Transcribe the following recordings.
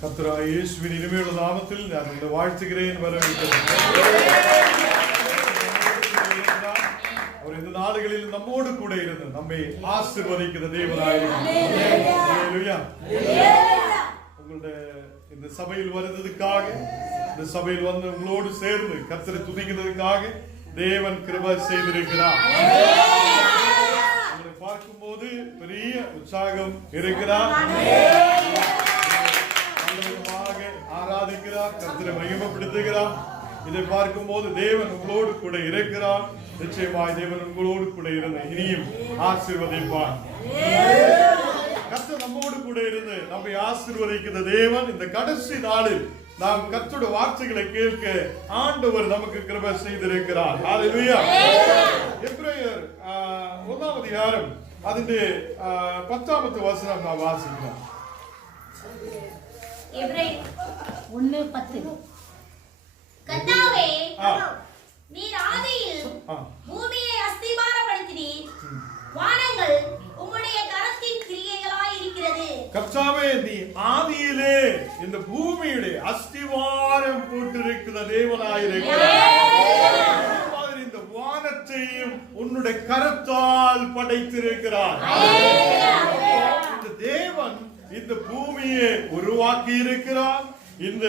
கர்த்தராகிய இயேசுவின் இனிமையுள்ள நாமத்தில் நான் உங்களை வாழ்த்துகிறேன். வரவேற்கிறேன். அவர் இந்த நாடுகளில் நம்மோடு கூட இருந்து நம்மை ஆசீர்வதிக்கிற தேவனாயிருக்கிறார். உங்களுடைய இந்த சபையில் வருவதற்காக, இந்த சபையில் வந்து உங்களோடு சேர்ந்து கர்த்தரை துதிக்கிறதுக்காக தேவன் கிருபை செய்திருக்கிறார். உங்களை பார்க்கும் போது பெரிய உற்சாகம் இருக்கிறார். ஆராதிக்கிறார், கர்த்தரை மகிமைப்படுத்துகிறார். இதை பார்க்கும் போது தேவன் உங்களோடு கூட இருக்கிறார். நிச்சயமாய் தேவன் உங்களோடு கூட இருந்து இனியும் ஆசீர்வதிப்பார். கர்த்தர் நம்மோடு கூட இருந்து நம்மை ஆசீர்வதிக்கிற தேவன். இந்த கடைசி நாளில் நாம் கர்த்தருடைய வார்த்தைகளை கேட்க ஆண்டவர் நமக்கு கிருபை செய்திருக்கிறார். ஹல்லேலூயா. எபிரேயர் 1ஆம் அதிகாரம் അതിന്റെ 10ാമത്തെ വചനം നാം വാസിക്കണം. எபிரேயர் 1:10. கர்த்தாவே, நீர் ஆதியில் பூமியை அஸ்திபாரப்படுத்தினீர். வானங்கள் உம்முடைய கரத்தின் கிரியைகளாய் இருக்கிறது. கர்த்தாவே, நீ ஆதியிலே இந்த பூமியிலே அஸ்திவாரம் போட்டிருக்கிற தேவனாயிருக்கிறார். இந்த வானத்தையும் உன்னுடைய கரத்தால் படைத்திருக்கிறார். இந்த தேவன் இந்த பூமியை உருவாக்கி இருக்கிறார். இந்த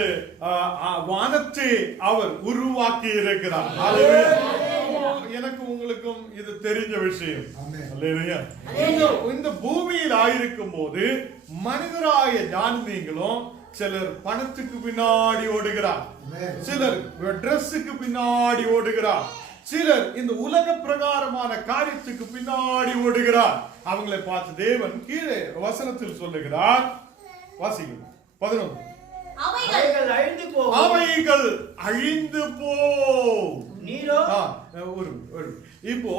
வானத்தை அவர் உருவாக்கி இருக்கிறார். எனக்கு உங்களுக்கும் இது தெரிஞ்ச விஷயம். இந்த பூமியில் ஆயிருக்கும் போது மனிதராய நீங்களும் சிலர் பணத்துக்கு பின்னாடி ஓடுகிறார், சிலர் டிரெஸ்ஸுக்கு பின்னாடி ஓடுகிறார், சிலர் இந்த உலக பிரகாரமான காரியத்துக்கு பின்னாடி ஓடுகிறார். அவங்களை பார்த்து தேவன் கீழே வசனத்தில் சொல்லுகிறார். வாசிக்கும் 11. அவைகள் அழிந்து போ. இப்போ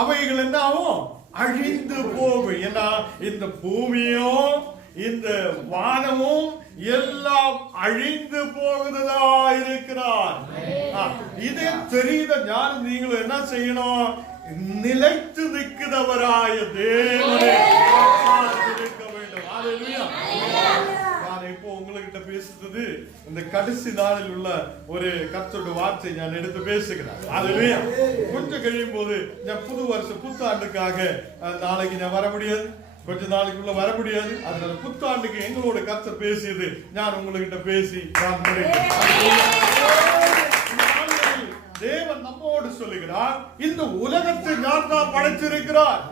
அவைகள் என்ன ஆகும்? அழிந்து போகும். ஏன்னா இந்த பூமியும் இந்த வானமும் எல்லாம் அழிந்து போகுதா இருக்கிறார். இதே தெரியுத ஞானம் நீங்களும் என்ன செய்யணும்? நிலைத்து நிற்கிறவராய தேவனை இருக்க வேண்டும். ஹல்லேலூயா. நான் இப்போ உங்ககிட்ட பேசுறது இந்த கடைசி நாளில் உள்ள ஒரு கர்த்தருடைய வார்த்தை நான் எடுத்து பேசுகிறேன். ஹல்லேலூயா. கொஞ்சம் கழியும் போது நான் புது வருஷம் புத்தாண்டுக்காக நாளைக்கு நான் வர முடியாது, கொஞ்ச நாளைக்குள்ள வர முடியாது. அதனால புத்தாண்டுக்கு எங்களோட கர்த்தர் பேசியது நான் உங்ககிட்ட பேசி நான் தேவன் நம்மோடு சொல்லுகிறார். இந்த உலகத்தை நான் தான் படைத்திருக்கிறார்,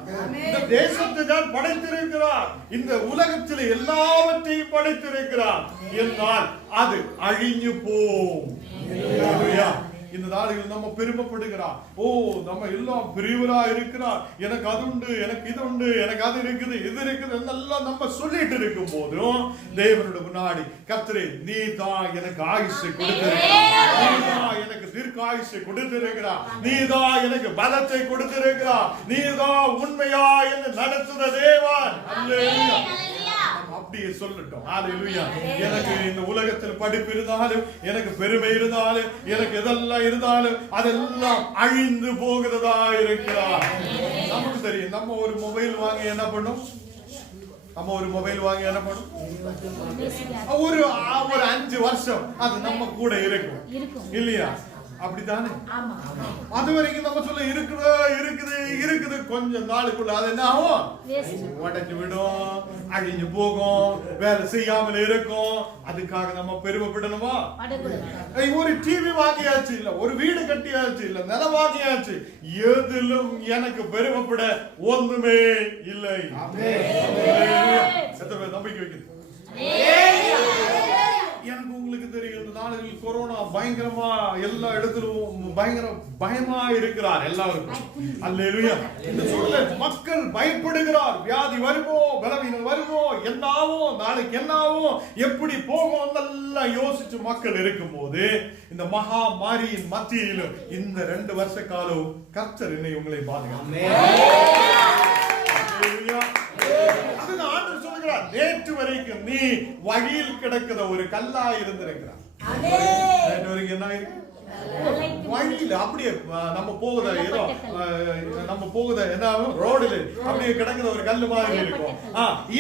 இந்த தேசத்தை நான் படைத்திருக்கிறார், இந்த உலகத்தில் எல்லாவற்றையும் படைத்திருக்கிறார். என்றால் அது அழிஞ்சு போம். இந்த நாடுகள் நம்ம பெருமைப்படுகிறார். ஓ, நம்ம எல்லாம் பிரிவரா இருக்கிறார், எனக்கு அது உண்டு, எனக்கு இது உண்டு, எனக்கு அது இருக்குது, இது இருக்குது எல்லாம் நம்ம சொல்லிட்டு இருக்கும் போதும் தேவனுடைய முன்னாடி கர்த்தரே, நீ தான் எனக்கு ஆயுசை கொடுத்திருக்கிறார், நீ தான் எனக்கு தீர்க்க ஆயுசை கொடுத்திருக்கிறார், நீ தான் எனக்கு பலத்தை கொடுத்திருக்கிறார், நீ தான் உண்மையா என்று நடத்துகிற தேவன். அல்லேலூயா. அப்படியே சொல்லட்டும். ஹல்லேலூயா. எனக்கு இந்த உலகத்தில் படிப்பு இருந்தாலும், எனக்கு பெருமை இருந்தாலும், எனக்கு எதெல்லாம் இருந்தாலும் அதெல்லாம் அழிந்து போகிறதா இருக்கிறார். நமக்கு தெரியும், நம்ம ஒரு மொபைல் வாங்கி என்ன பண்ணும்? ஒரு 5 வருஷம் அது நம்ம கூட இருக்கும் இல்லையா? அப்படித்தானே? அது வரைக்கும் நம்ம சொல்ல இருக்குது கொஞ்ச நாளுக்குள்ள அது என்ன ஆகும்? உடைஞ்சு விடும், அழிஞ்சு போகும், வேலை செய்யாமல் இருக்கும். அதுக்காக நம்ம பெருமைப்படணுமா? ஒரு டிவி வாங்கியாச்சு இல்ல, ஒரு வீடு கட்டியாச்சு இல்ல, நிலம் வாங்கியாச்சு, எதிலும் எனக்கு பெருமைப்பட ஒன்றுமே இல்லை. நம்பிக்கை வைக்கிறது. எனக்கு உங்களுக்கு தெரியும், இந்த நாளில் கொரோனா பயங்கரமா எல்லா இடத்திலும் பயமா இருக்கிறார் எல்லாருக்கும். அல்லேலூயா. இந்த சூழலை மக்கள் பயப்படுகிறார். வியாதி வருமோ, பலவீனம் வருமோ, என்னாவும், நாளைக்கு என்னாவும், எப்படி போகும் எல்லாம் யோசிச்சு மக்கள் இருக்கும் போது இந்த மகா மாரியின் மத்தியிலும் இந்த 2 வருஷ காலம் கர்த்தர் என்னை உங்களை பாதுகாக்கிறார். நேற்று வரைக்கும் நீ வழியில் கிடக்கிற ஒரு கல்லா இருந்திருக்கிறார். நேற்று வரைக்கும் என்ன வழியில அப்படியே நம்ம போகுத ஏதோ நம்ம போகுத என்ன ரோடுல அப்படியே கிடக்குற ஒரு கல்லு மாதிரி இருக்கும்.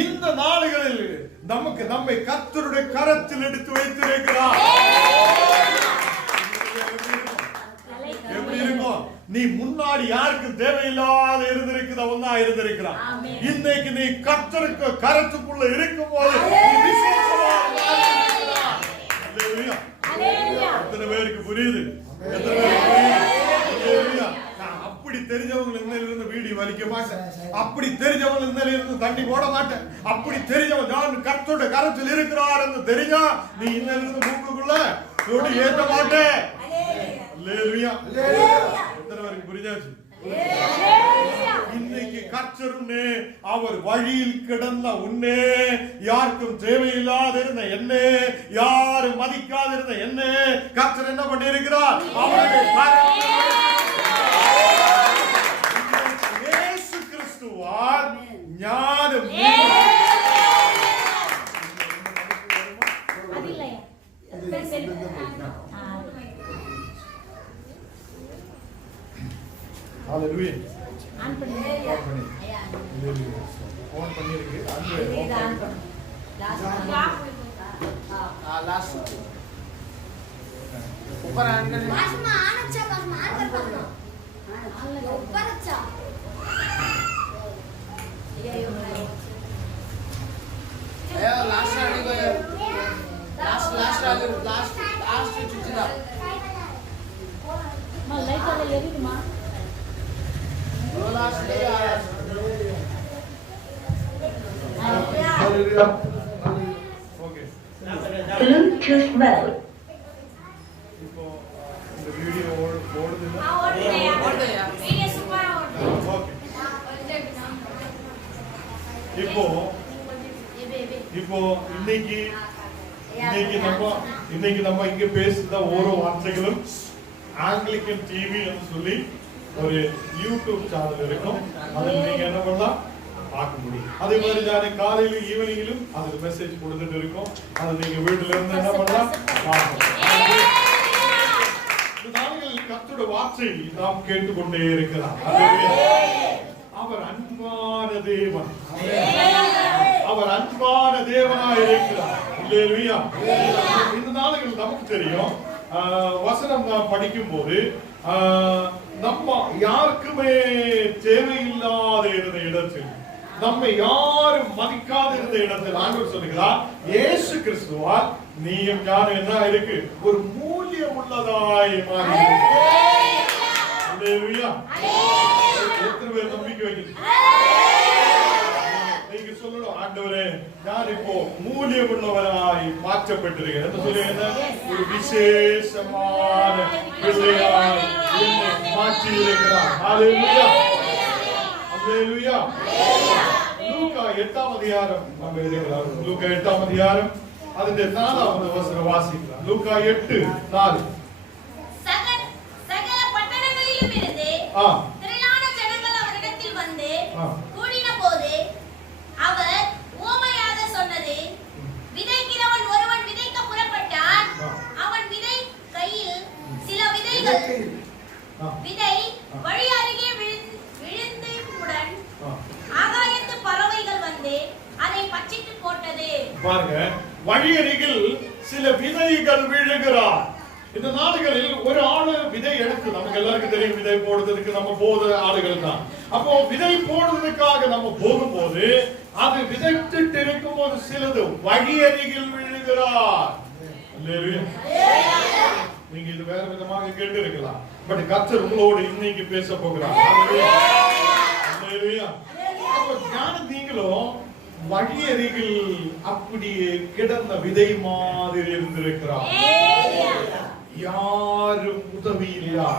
இந்த நாடுகளில் நமக்கு நம்மை கர்த்தருடைய கரத்தில் எடுத்து வைத்திருக்கிறார். எப்படி இருக்கும்? நீ முன்னாடி யாருக்கும் தேவையில்லாத இருந்திருக்கிறவனா இருந்திருக்கிறான். இன்னைக்கு நீ கர்த்தருக்கு கரத்துக்குள்ள இருக்கும் போது எத்தனை பேருக்கு புரியுது? அப்படி தெரிஞ்சவங்க இருந்து வீடியோ வலிக்க மாட்டேன், அப்படி தெரிஞ்சவங்க இருந்து தண்ணி போட மாட்டேன், அப்படி தெரிஞ்சவன் நான் கர்த்தருடைய கரத்தில் இருக்கிறார் என்று தெரிஞ்சா நீ இன்னிலிருந்து மூக்குக்குள்ள தொடி ஏற்ற மாட்டேன். எத்தனை பேருக்கு புரிஞ்சாச்சு? இன்னைக்கு கர்த்தருன்னே அவர் வழியில் கிடந்த உன்னே, யாருக்கும் தேவையில்லாத இருந்த என்ன, யாரும் மதிக்காத இருந்த என்ன கர்த்தர் என்ன பண்ணி இருக்கிறார்? அவருடைய இயேசு கிறிஸ்துவால் ஞானம் ஹalleluya ஆன் பண்ணிருக்கு அங்கே லாஸ்ட் ऊपर आन करने पासमा आन अच्छा पासमा आन कर पासमा ऊपर अच्छा ये लास्ट आने को लास्ट चुचिदा मा लाइट वाला येरी मा लास्ट ले हालेलुया ओके Bluetooth mode இப்போ இந்த வீடியோ ஓடுதுல ஓடுதுயா வீடியோ சூப்பரா ஓடுது ஓகே இப்போ இன்னைக்கு நம்ம இங்க பேசுற ஒரு வார்த்தைகளும் ஆங்கிலிக்கன் டிவி ன்னு சொல்லி ஒரு யூடியூப் சேனல் இருக்கும். அதில் நீங்க என்ன பண்ணலாம் பார்க்க முடியும். அதே மாதிரி தானே காலையில ஈவினிங்கிலும் அதுக்கு மெசேஜ் கொடுத்துட்டு இருக்கோம். அது நீங்க வீட்டுல இருந்து என்ன பண்ணலாம் பார்க்கலாம். இந்த நாளில் கர்த்தருடைய வார்த்தை நாம் கேட்டுக்கொண்டே இருக்கலாம். அவர் அன்பான தேவன், அவர் அன்பான தேவனாய் இருக்கிறார். அல்லேலூயா. இந்த நாளில் நமக்கு தெரியும் வசனம் நாம் படிக்கும் போது நம்ம யாருக்குமே தேவையில்லாத இருந்த இடத்தில், நம்மை யாரும் மதிக்காத இருந்த இடத்தில் ஆண்டவர் சொல்லுகிறார், இயேசு கிறிஸ்துவால் நீயும் ஞானம் என்ன இருக்கு? ஒரு மூல்யம் உள்ளதாய் மாறி. அல்லேலூயா. எத்தனை பேர் நம்பிக்கை வைக்கிறீங்க? நீங்க சொல்லணும், ஆண்டவரே நான் இப்போ மூல்யம் உள்ளவராய் மாற்றப்பட்டிருக்கிறேன் என்று சொல்லுங்க. ஒரு விசேஷமான பிள்ளையாய் என்னை மாற்றி இருக்கிறார். ஹalleluya. ஹalleluya. லூக்கா 8ஆம் அதிகாரம் நம்ம எழுதுகிறோம். லூக்கா 8ஆம் அதிகாரம் அதிலே 4வது வசனம் வாசிக்கலாம். லூக்கா 8:4. சகல பட்டணங்களிலும் இருந்து திரளான ஜனங்கள் அவரிடத்தில் வந்து கூடினபோது அவர் உவமையாக சொன்னது, விதைக்கிறவன் ஒருவன் விதைக்க புறப்பட்டான். அவன் விதை கையில் சில விதைகள் விதை வழி அருகே விழுந்தவுடன் ஆகாயத்து பறவைகள் வந்து அதை பற்றிட்டு போட்டது. பாருங்க, வழி அருகில் சில விதைகள் விழுகிறார். இந்த நாடுகளில் ஒரு ஆளு விதை எடுத்து, நமக்கு எல்லாருக்கும் தெரியும் விதை போடுறதுக்கு நம்ம போத ஆளுகள் தான். அப்போ விதை போடுறதுக்காக நம்ம போகும்போது அது விதைத்துட்டு இருக்கும் போது சிலது வழி அருகில் விழுகிறார். அல்லேலூயா. நீங்க இது வேற விதமாக கேட்டு இருக்கலாம், பட் கர்த்தர் உங்களோடு இன்னைக்கு பேச போகிறார். அல்லேலூயா. அப்ப ஞானம் நீங்களும் வழி அருகில் அப்படியே கிடந்த விதை மாதிரி இருந்திருக்கிறார். யாரும் உதவி இல்லா,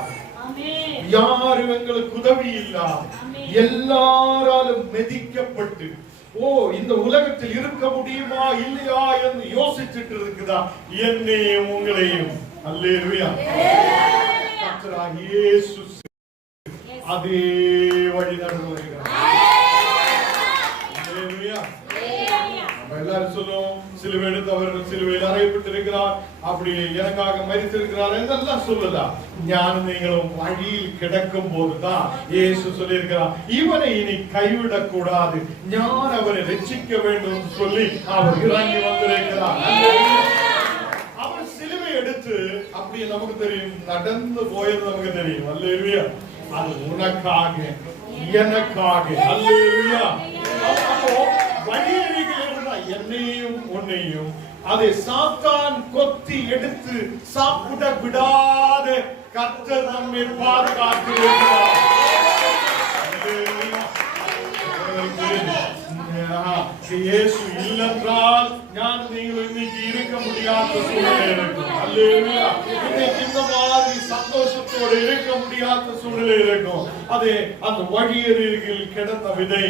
யாரும் எங்களுக்கு உதவி இல்லா, எல்லாராலும் மெதிக்கப்பட்டு இந்த உலகத்தில் இருக்க முடியுமா இல்லையா என்று யோசிச்சுட்டு இருக்குதா என்னையும் உங்களையும். அல்லேலூயா. கர்த்தராகிய இயேசு அதே வழி நடந்து வருகிறார். அல்லேலூயா. எல்லாரும் சொல்லும் சிலுவை எடுத்து அவர் சிலுவையில் அறையப்பட்டிருக்கிறார், அப்படி எனக்காக மரித்திருக்கிறார் என்றெல்லாம் சொல்லல. ஞானம் நீங்களும் வழியில் கிடக்கும் போதுதான் இயேசு சொல்லியிருக்கிறார், இவனை இனி கைவிடக் கூடாது, ஞான் அவரை ரட்சிக்க வேண்டும் சொல்லி அவர் இறங்கி வந்திருக்கிறார். அவர் சிலுவை எடுத்து அப்படி நமக்கு தெரியும், நடந்து போயது நமக்கு தெரியும். அல்லேலூயா. அது உனக்காக எனக்காக. அல்லேலூயா. அப்போ வழியருகில் இருந்தா என்னையும் உன்னையும் அதை சாத்தான் கொத்தி எடுத்து சாப்பிட விடாத கர்த்தர் நம்மை பாதுகாக்கிறார். இயேசு இல்லென்றால் நான் நீங்கள் இன்னைக்கு இருக்க முடியாத சூழ்நிலை இருக்கும். அல்லேலூயா. இன்னைக்கு இந்த மாதிரி சந்தோஷத்தோடு இருக்க முடியாத சூழ்நிலை இருக்கும். அது அந்த வழியருகில் கிடந்த விதை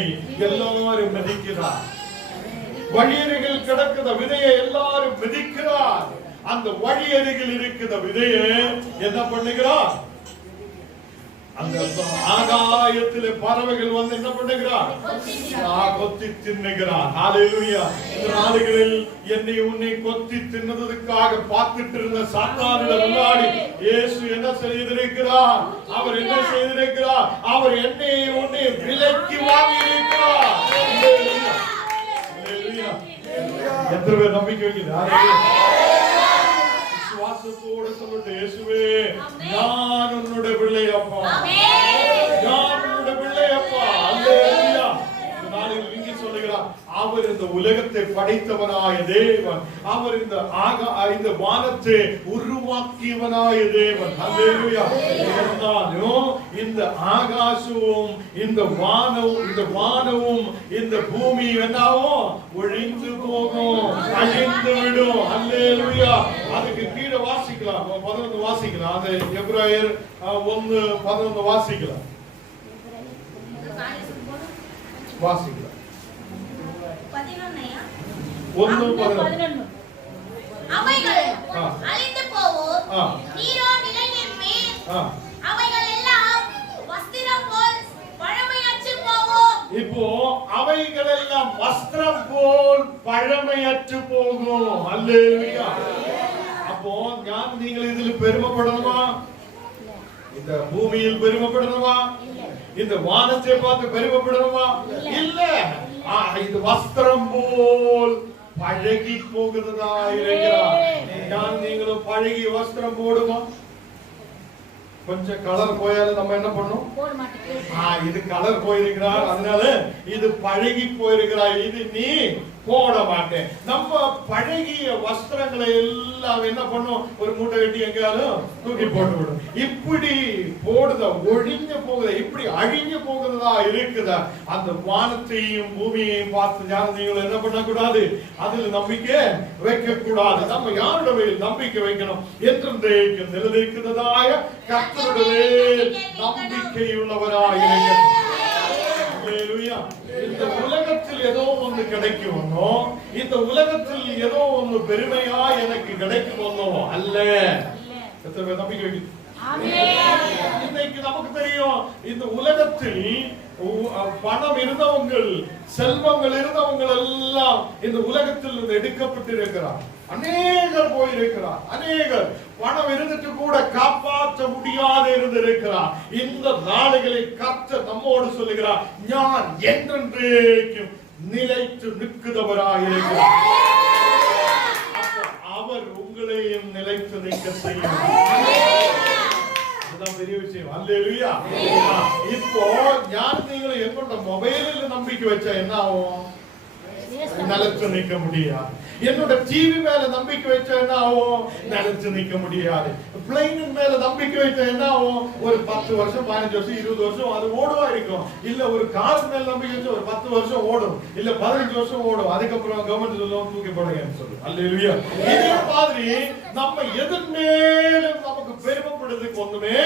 எல்லாரும் மிதிக்கிறார். வழியருகில் கிடக்கிற விதையை எல்லாரும் மிதிக்கிறார். அந்த வழியருகில் இருக்கிற விதையை என்ன பண்ணுகிறார்? அந்த ஆகாயத்திலே பறவைகள் வந்து என்ன பண்ணுகிறார்? கொத்தி தின்னுகிறார். ஹல்லேலூயா. இந்த நாடுகளில் என்னை உன்னை கொத்தி தின்னதுக்காக பார்த்துட்டு இருந்த சாத்தானிடம் முன்னாடி இயேசு என்ன செய்திருக்கிறார்? அவர் என்ன செய்திருக்கிறார்? அவர் என்னை உன்னை விலைக்கு வாங்கி இருக்கிறார். ஹல்லேலூயா. ஹல்லேலூயா. எத்தனை பேர் நம்பிக்கை வைக்கிறார்? விசுவாசத்தோடு சொல்லுங்க, இயேசுவே நான் உன்னுடைய பிள்ளை அப்பா, நான் உன்னுடைய பிள்ளை அப்பா. அல்லேலூயா. நாளில் இங்கே சொல்லுகிறார், அவர் இந்த உலகத்தை படைத்தவனாய தேவன், அவர் இந்த வானத்தை உருவாக்கியவனாய தேவன். அல்லேலூயா. இருந்தாலும் இந்த ஆகாசமும் இந்த வானமும் இந்த பூமி என்னாவும் ஒழிந்து போகும், அழிந்து விடும். அல்லேலூயா. அதுக்கு கீழே வாசிக்கலாம், 11 வாசிக்கலாம். அந்த எபிரேயர் 1:11 வாசிக்கலாம். வாசிக்கலாம். 11 அவைகள் அழிந்து போவோம், நீரோ நிலைநிற்பீர். அவைகள் எல்லாம் வஸ்திரம் போல் பழமையற்று போகும். இப்போ அவைகள் எல்லாம் வஸ்திரம் போல் பழமையற்று போகும். அல்லேலூயா. அப்போ நான் நீங்கள் இதில் பெருமைப்படணுமா? இந்த பூமியில் பெருமைப்படணுமா? இந்த வானத்தை பார்த்து பெருமைப்படணுமா? இல்ல. இது வஸ்திரம் போல் பழகி போகிறதா இருக்கிறார். நான் நீங்களும் பழகி வஸ்திரம் போடுமா? கொஞ்சம் கலர் போயாலும் நம்ம என்ன பண்ணும்? இது கலர் போயிருக்கிறார், அதனால இது பழகி போயிருக்கிறார், இது நீ போட மாட்டேன். நம்ம பழகிய வஸ்திரங்களை எல்லாம் என்ன பண்ணும்? ஒரு மூட்டை கட்டி எங்காலும் தூக்கி போட்டு விடும். இப்படி போடுத ஒழிஞ்சு போகுத, இப்படி அழிஞ்சு போகிறதா இருக்குதா? அந்த வானத்தையும் பூமியையும் பார்த்து ஞானத்தையும் என்ன பண்ணக்கூடாது? அதில் நம்பிக்கை வைக்க கூடாது. நம்ம யாருடைய நம்பிக்கை வைக்கணும்? என்றென்றைக்கு நிலைநிற்கிறதாய கர்த்தருடைய நம்பிக்கை உள்ளவராக இருக்கணும். இந்த உலகத்தில் ஏதோ ஒன்று கிடைக்குமோ, இந்த உலகத்தில் ஏதோ ஒன்று பெருமையா எனக்கு கிடைக்குமோ அல்ல. நம்பிக்கை வைக்க. இன்னைக்கு நமக்கு தெரியும், இந்த உலகத்தில் பணம் இருந்தவங்க, செல்வங்கள் இருந்தவங்க எல்லாம் இந்த உலகத்தில் எடுக்கப்பட்டிருக்கிறார். அநேகர் போயிருக்கிறார். அநேகர் பணம் இருந்துட்டு கூட காப்பாற்ற முடியாது இருந்திருக்கிறார். இந்த நாடுகளை கர்த்தர் நம்மோடு சொல்லுகிறார், நான் என்றென்றைக்கும் நிலைத்து நிற்கிறவராயிருக்கிறார். அவர் உங்களையும் நிலைத்து நிற்க செய்யும். பெரிய விஷயம். அல்லேலூயா. இப்போ ஞான நீங்களை எப்ப மொபைலில் நம்பிக்கை வச்சா என்ன ஆகும்? நிலைச்சு நிற்க முடியாது. என்னோட டிவி மேல நம்பிக்கை வச்சா என்ன ஆகும்? நிலைச்சு நிற்க முடியாது. பிளைன் மேல நம்பிக்கை வச்சா என்ன ஆகும்? ஒரு 10 வருஷம் 15 வருஷம் 20 வருஷம் அது ஓடுவா இருக்கும். இல்ல ஒரு கார் மேல நம்பிக்கை வச்சா ஒரு 10 வருஷம் ஓடும், இல்ல 15 வருஷம் ஓடும். அதுக்கப்புறம் கவர்மெண்ட் சொல்லுவோம் தூக்கி போடுங்கன்னு சொல்லு. அல்லேலூயா. இதே மாதிரி நம்ம எதன் மேலும் நமக்கு பெருமைப்படுறதுக்கு ஒண்ணுமே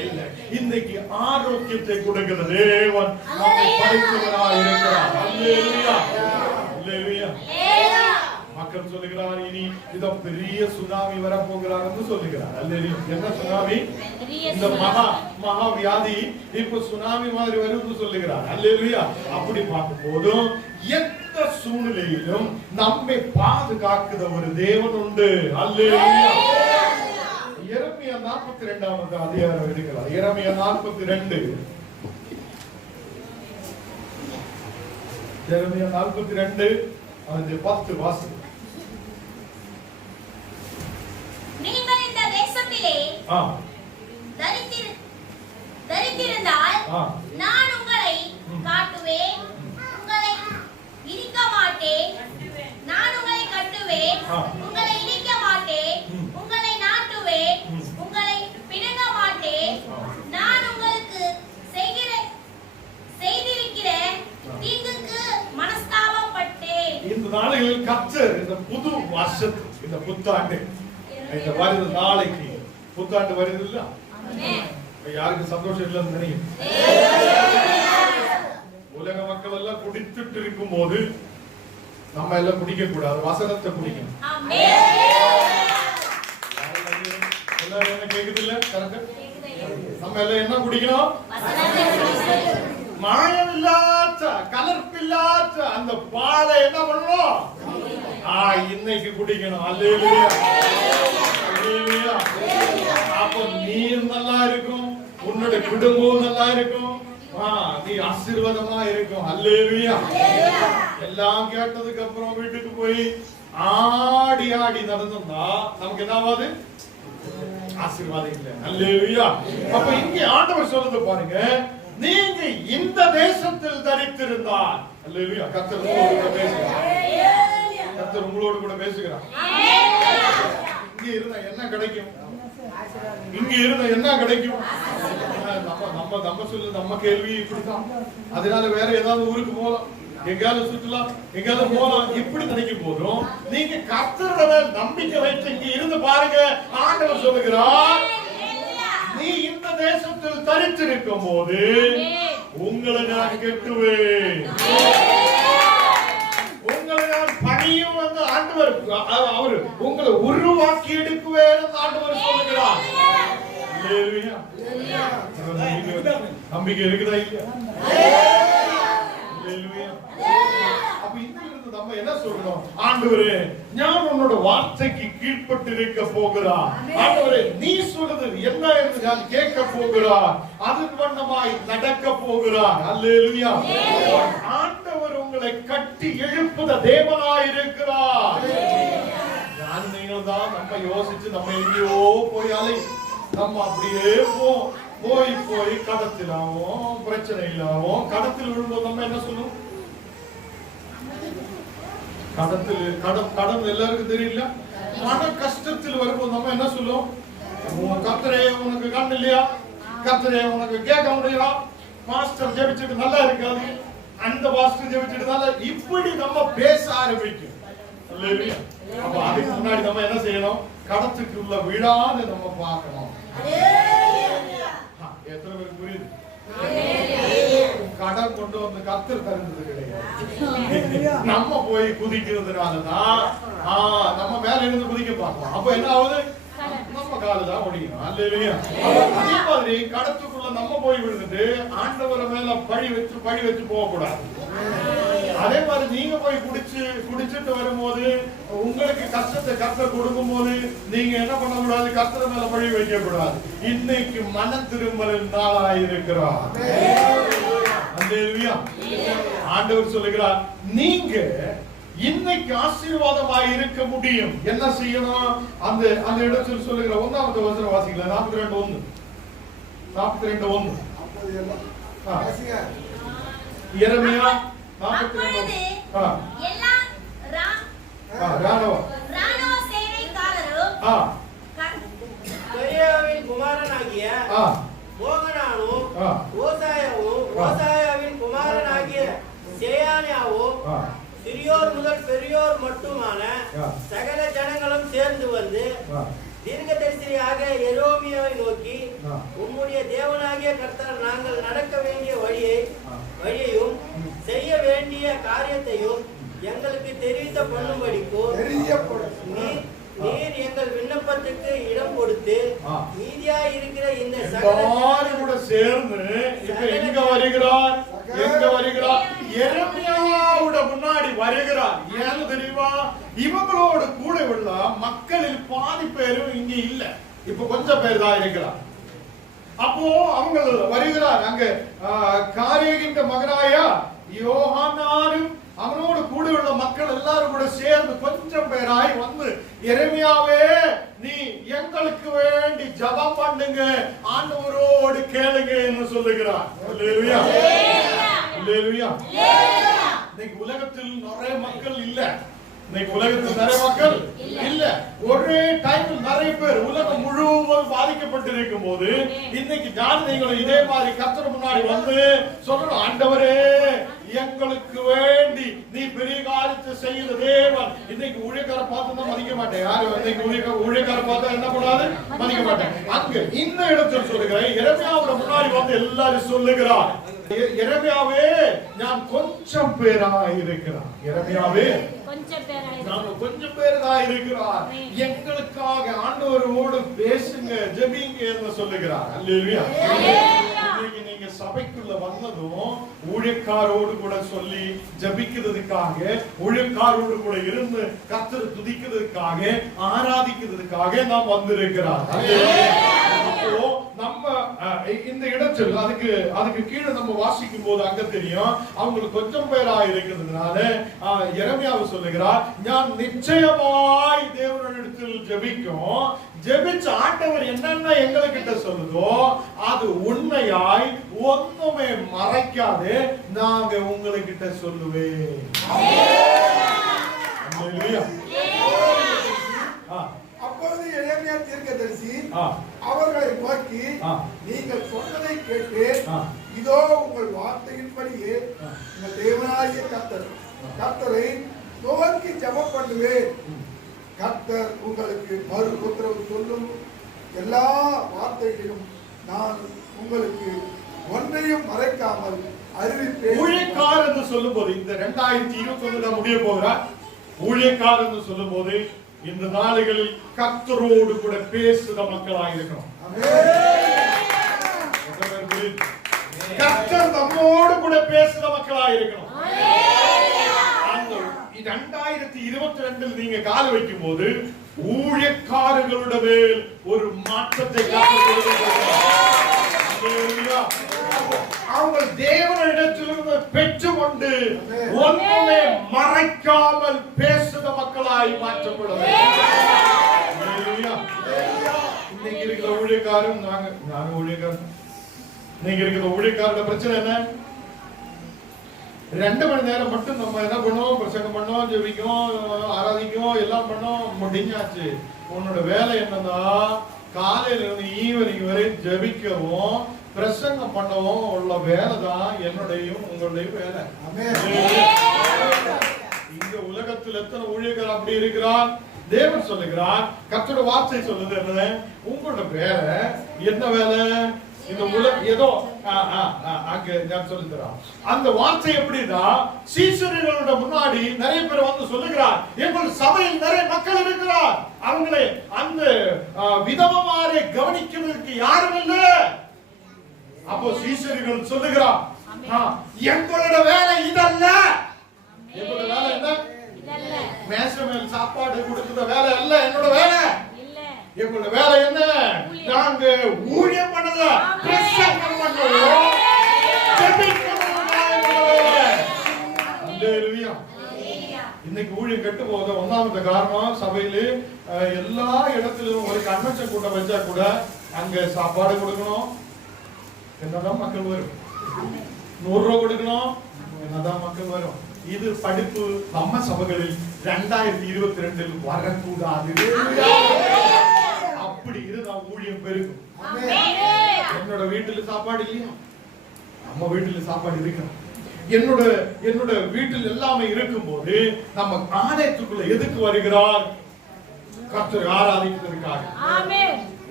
இல்லை. இன்னைக்கு ஆரோக்கியத்தை கொடுக்கிற தேவன் நம்மை படைத்தவராக இருக்கிறார். அல்லேலூயா. அல்லேலூயா. மக்கள் சொல்லுகிறார் இனி இதோ பெரிய சுனாமி வர போகிறார் என்று சொல்லுகிறார். அல்லேலூயா. என்ன சுனாமி? இந்த மகா வியாதி இப்ப சுனாமி மாதிரி வரும்னு சொல்லுகிறார். அல்லேலூயா. அப்படி பார்க்கும் போதும் எந்த சூழ்நிலையிலும் நம்மை பாதுகாக்கிற ஒரு தேவன் உண்டு. அல்லேலூயா. எரேமியா 42வது அதிகாரம் எடுக்கலாம். எரேமியா 42. எரேமியா 42 அது 10 வாசி. நீங்கள் இந்த தேசத்திலே தரித்திருந்தால் நான் உங்களை காட்டுவேன், உங்களை இடிக்க மாட்டேன். நான் உங்களை கட்டுவேன், உங்களை இடிக்க மாட்டேன். உங்களை நாட்டுவேன், உங்களை பிடுங்க மாட்டேன். நான் உங்களுக்கு செய்திருக்கிற தீங்குக்கு மனஸ்தாபப்பட்டேன். இந்த நாளில் கர்த்தர் இந்த புது வருஷத்து இந்த புத்தாண்டு இந்த வருது நாளைக்கு புத்தாண்டு வருது இல்ல? யாருக்கு சந்தோஷம் இல்லைன்னு தெரியும். உலக மக்கள் எல்லாம் குடித்துட்டு இருக்கும் போது நம்ம எல்லாம் குடிக்க கூடாது, வசனத்தை குடிக்கணும். எல்லாரும் என்ன கேக்குது இல்ல? நம்ம எல்லாம் என்ன குடிக்கணும்? மாயம் இல்லாத கலர்ப்பில்லாத அந்த பாலை என்ன பண்ணணும்? இன்னைக்கு குடிக்கணும். அல்லேலூயா. அல்லேலூயா. அப்ப நீ நல்லா இருக்கும், உன்னோட குடும்பம் நல்லா இருக்கும், நீ ஆசீர்வாதமா இருக்கும். அல்லேலூயா. எல்லாம் கேட்டதுக்கு அப்புறம் வீட்டுக்கு போய் ஆடி ஆடி நடந்தோம்னா நமக்கு என்ன ஆகாது? ஆசீர்வாதம் இல்லை. அல்லேலூயா. அப்ப இங்க ஆண்டவர் சொல்றது பாருங்க, நீங்க இந்த தேசத்தில் தரித்திருந்தால். அல்லேலூயா. கர்த்தர் உங்களோடு கூட பேசுகிறார். கர்த்தர் உங்களோடு கூட பேசுகிறார். இங்க இருந்தா என்ன கிடைக்கும்? இங்க இருந்தா என்ன கிடைக்கும்? நம்ம சொல்லு, நம்ம கேள்வி இப்படிதான். அதனால வேற ஏதாவது ஊருக்கு போகலாம், எங்காவது சுற்றலாம், எங்காவது போகலாம், இப்படி நினைக்கும் போதும் நீங்க கர்த்தரோட நம்பிக்கை வைத்து இங்க இருந்து பாருங்க. ஆண்டவர் சொல்லுகிறார், நீ இந்த தேசத்தில் தரித்திருக்கும் போது உங்களை நான் கெட்டுவேன், உங்களை நான் பணியும் வந்து ஆண்டவர் அவர் உங்களை உருவாக்கி எடுக்குவேன் ஆண்டவர் சொல்லுகிறார். நம்பிக்கை இருக்குதா இல்லையா? அப்ப இதிலிருந்து நம்ம என்ன சொல்றோம்? ஆண்டவரே, நான் உன்னோட வார்த்தைக்கு கீழ்ப்பட்டு இருக்க போகிறார். ஆண்டவரே, நீ சொல்றது என்ன என்று நான் கேட்க போகிறார், அதன் வண்ணமாய் நடக்க போகிறார். அல்லேலூயா. ஆண்டவர் உங்களை கட்டி எழுப்புத தேவனாய் இருக்கிறார். நான் நீங்கள் தான் நம்ம யோசிச்சு நம்ம எங்கேயோ போயாலே நம்ம அப்படியே போய் கடத்திலாவும் பிரச்சனை இல்லாவும் கடத்தில் விழும்போது நம்ம என்ன சொல்லுவோம்? கடன் எல்லாருக்கும் தெரியல. மன கஷ்டத்தில் வரும்போது நம்ம என்ன சொல்லுவோம்? கர்த்தரே உனக்கு கண் இல்லையா? கர்த்தரே உனக்கு கேட்க முடியா? மாஸ்டர் ஜெபிச்சுட்டு நல்லா இருக்காது, அந்த மாஸ்டர் ஜெபிச்சுட்டு நல்லா, இப்படி நம்ம பேச ஆரம்பிக்கும். அப்ப அதுக்கு முன்னாடி நம்ம என்ன செய்யணும்? கடத்துக்குள்ள விழாது நம்ம பார்க்கணும். எத்தனை பேருக்கு புரியுது? கடன் கொண்டு வந்து கர்த்தர் தருந்தது கிடையாது. நம்ம போய் குதிக்கிறதுனாலதான் நம்ம மேல இருந்து குதிக்க பார்க்கலாம். அப்ப என்ன ஆகுது? நம்ம காலுதான் ஒடிக்கணும். அல்லேலூயா. அதே மாதிரி கடத்துக்குள்ள நம்ம போய் விழுந்துட்டு ஆண்டவரை மேல பழி வச்சு போக கூடாது. அதே மாதிரி நீங்க போய் குடிச்சிட்டு வரும்போது உங்களுக்கு கஷ்டத்தை கர்த்தர் கொடுக்கும் போது நீங்க என்ன பண்ண கூடாது? கர்த்தர் மேல பழி வைக்க கூடாது. இன்னைக்கு மன திரும்பல் நாளாயிருக்கிறார். அல்லேலூயா. ஆண்டவர் சொல்லுகிறார், நீங்க இன்னைக்கு ஆசீர்வாதமாய் இருக்க முடியும். என்ன செய்யணும்? அந்த இடத்தில் சொல்லுகிற 1வது வசனம் வாசிக்கலாம். 42:1. 42:1. எரேமியா 42. ராணுவ சேனைக்காரரும் பெரியாவின் குமாரனாகிய மோகனானும் ஓசாயாவின் குமாரனாகிய சேயானியாவும் சிறியோர் முதல் பெரியோர் மட்டுமான சகல ஜனங்களும் சேர்ந்து வந்து தீர்க்கதரிசியாக எரேமியாவை நோக்கி, உம்முடைய தேவனாகிய கர்த்தர் நாங்கள் நடக்க வேண்டிய வழியையும் செய்ய வேண்டிய காரியத்தையும் எங்களுக்கு தெரிவித்த பண்ணும்படிக்கோ நீர் எங்கள் விண்ணப்பத்துக்கு இடம் கொடுத்து மீதியா இருக்கிற இந்த எல்லாரும் கூட சேர்ந்து இப்ப எங்க வருகிறார் எரேமியாவோட முன்னாடி வருகிறார். ஏன்னு தெரியுமா? இவங்களோட கூட உள்ள மக்களில் பாதி பேரும் இங்க இல்ல, இப்ப கொஞ்சம் பேர் தான் இருக்கிறார். அப்போ அவங்க வருகிறார். அங்க காரேகின்ற மகனாயா யோகானாரும் அவனோடு கூட உள்ள மக்கள் எல்லாரும் கூட சேர்ந்து கொஞ்சம் பேராய் வந்து, எரேமியாவே நீ எங்களுக்கு வேண்டி ஜெபம் பண்ணுங்க, ஆண்டவரோடு கேளுங்க என்று சொல்லுகிறார். அல்லேலூயா, அல்லேலூயா. இன்னைக்கு உலகத்தில் நிறைய மக்கள் இல்ல, இன்னைக்கு உலகத்தில் நிறைய மக்கள் இல்ல. ஒரே டைமில் நிறைய பேர் உலகம் முழுவதும் பாதிக்கப்பட்டிருக்கும் போது இன்னைக்கு ஞானிகளும் இதே மாதிரி கர்த்தர் முன்னாடி வந்து சொல்லணும், ஆண்டவரே எங்களுக்கு வேண்டி நீ பெரிய காரியத்தை செய்த தேவன். இன்னைக்கு ஊழியக்கார பார்த்து தான் மதிக்க மாட்டேன். யாரு இன்னைக்கு ஊழியக்கார பார்த்தா என்ன பண்ணாது? மதிக்க மாட்டேன். அங்க இந்த இடத்தில் சொல்லுகிறேன், எரேமியாவோட முன்னாடி வந்து எல்லாரும் சொல்லுகிறார், எரேமியாவே நான் கொஞ்சம் பேராய் இருக்கிறார். எரேமியாவே நாம கொஞ்சம் பேர் தான் இருக்கிறார், எங்களுக்காக ஆண்டவரோடு பேசுங்க, ஜெபிங்க என்று சொல்லுகிறார். அல்லேலூயா. இன்னைக்கு நீங்க சபைக்குள்ள வந்ததும் ஊழியக்காரோடு கூட சொல்லி ஜெபிக்கிறதுக்காக, ஊழியக்காரோடு கூட இருந்து கர்த்தரை துதிக்கிறதுக்காக, ஆராதிக்கிறதுக்காக நாம் வந்திருக்கிறார். அப்போ நம்ம இந்த இடத்தில் அதுக்கு கீழே நம்ம வாசிக்கும் போது அங்க தெரியும் அவங்களுக்கு கொஞ்சம் பேரா இருக்கிறதுனால எரேமியாவு சொல்லுகிறார், நான் நிச்சயமாய் தேவனிடத்தில் ஜெபிக்கும், ஜெபிச்ச ஆண்டவர் என்னென்ன எங்ககிட்ட சொல்லுதோ அது உண்மையாய் ஒண்ணுமே மறைக்காது நாங்க உங்ககிட்ட சொல்லுவேன். அப்பொழுது எரேமியா தீர்க்கதரிசி அவர்களை நோக்கி, நீங்கள் சொன்னதை கேட்டு இதோ உங்கள் வார்த்தையின்படியே உங்கள் தேவனாகிய கர்த்தரை நோக்கி ஜெபம் பண்ணுவேன். கர்த்தர் உங்களுக்கு மறு உத்தரவு சொல்லும் எல்லா வார்த்தைகளிலும் நான் உங்களுக்கு ஒன்றையும் மறைக்காமல் அறிவிப்பேன். ஊழியக்காரர் என்று சொல்லும் போது இந்த 2021 முடிய போகிறார். ஊழியக்காரர் என்று சொல்லும் போது இந்த நாடுகளில் கர்த்தரோடு கூட பேசுகிற மக்களாக இருக்கணும். கர்த்தர் நம்மோடு கூட பேசுகிற மக்களாக இருக்கணும். 2022 நீங்க கால் வைக்கும் போது ஊழியக்காரர்களோட மேல் ஒரு மாற்றத்தை அவங்க தேவனிடத்திலிருந்து பெற்றுக்கொண்டு ஒன்றுமே மறைக்காமல் பேசுகிற மக்களாய் மாற்றப்படும். இன்னைக்கு இருக்கிற ஊழியக்காரன் நாங்க ஊழியக்காரன். இன்னைக்கு இருக்கிற ஊழியக்காரோட பிரச்சனை என்ன? 2 மணி நேரம் மட்டும் நம்ம என்ன பண்ணோம்? பிரசங்கம் பண்ணோம், ஜெபிக்கும், ஆராதிக்கும், எல்லாம் பண்ணோம், முடிஞ்சாச்சு. உன்னோட வேலை என்னன்னா காலையில இருந்து ஈவினிங் வரை ஜெபிக்கவும் பிரசங்கம் பண்ணவும் உள்ள வேலை தான் என்னுடையும் உங்களுடையும் வேலை. இங்க உலகத்தில் எத்தனை ஊழியர்கள் அப்படி இருக்கிறார்? தேவன் சொல்லுகிறார், கர்த்தருடைய வார்த்தை சொல்லுது என்ன? உங்களோட வேலை என்ன வேலை? இந்த உலக ஏதோ அங்க நான் சொல்லுகிறேன். அந்த வார்த்தை எப்படின்னா, சீஷர்களோட முன்னாடி நிறைய பேர் வந்து சொல்லுகிறார், எங்கள் சபையில் நிறைய மக்கள் இருக்கிறார், அவங்களை அந்த விதவமாரை கவனிக்கிறதுக்கு யாரும் இல்லை. அப்போ சீஷர்கள் சொல்லுகிறார், எங்களோட வேலை இதல்ல. எங்களோட வேலை என்ன? மேசை மேல் சாப்பாடு கொடுக்கிற வேலை அல்ல என்னோட வேலை. எங்களோட வேலை என்ன? நாங்க ஊழியம் பண்ணல, பிரசங்கம் பண்ணுவோம், ஜெபிக்கணும். அல்லேலூயா. இன்னைக்கு ஊழியம் கெட்டு போக ஒன்னாவது காரணம், சபையில எல்லா இடத்திலும் ஒரு கன்வென்ஷன் கூட்டம் வச்சா கூட அங்க சாப்பாடு கொடுக்கணும், என்னதான் மக்கள் வரும். 100 ரூபாய் கொடுக்கணும், என்னதான் மக்கள் வரும். இது படிப்பு நம்ம சபைகளில் 2022 வரக்கூடாது. அப்படி இருந்தா ஊழியம் பெருகும். என்னோட வீட்டுல சாப்பாடு இல்லையா? நம்ம வீட்டுல சாப்பாடு இருக்கணும். என்னோட வீட்டில் எல்லாமே இருக்கும் போது நம்ம ஆலயத்துக்குள்ள எதுக்கு வருகிறார்? கர்த்தரை ஆராதிக்கிறதுக்காக.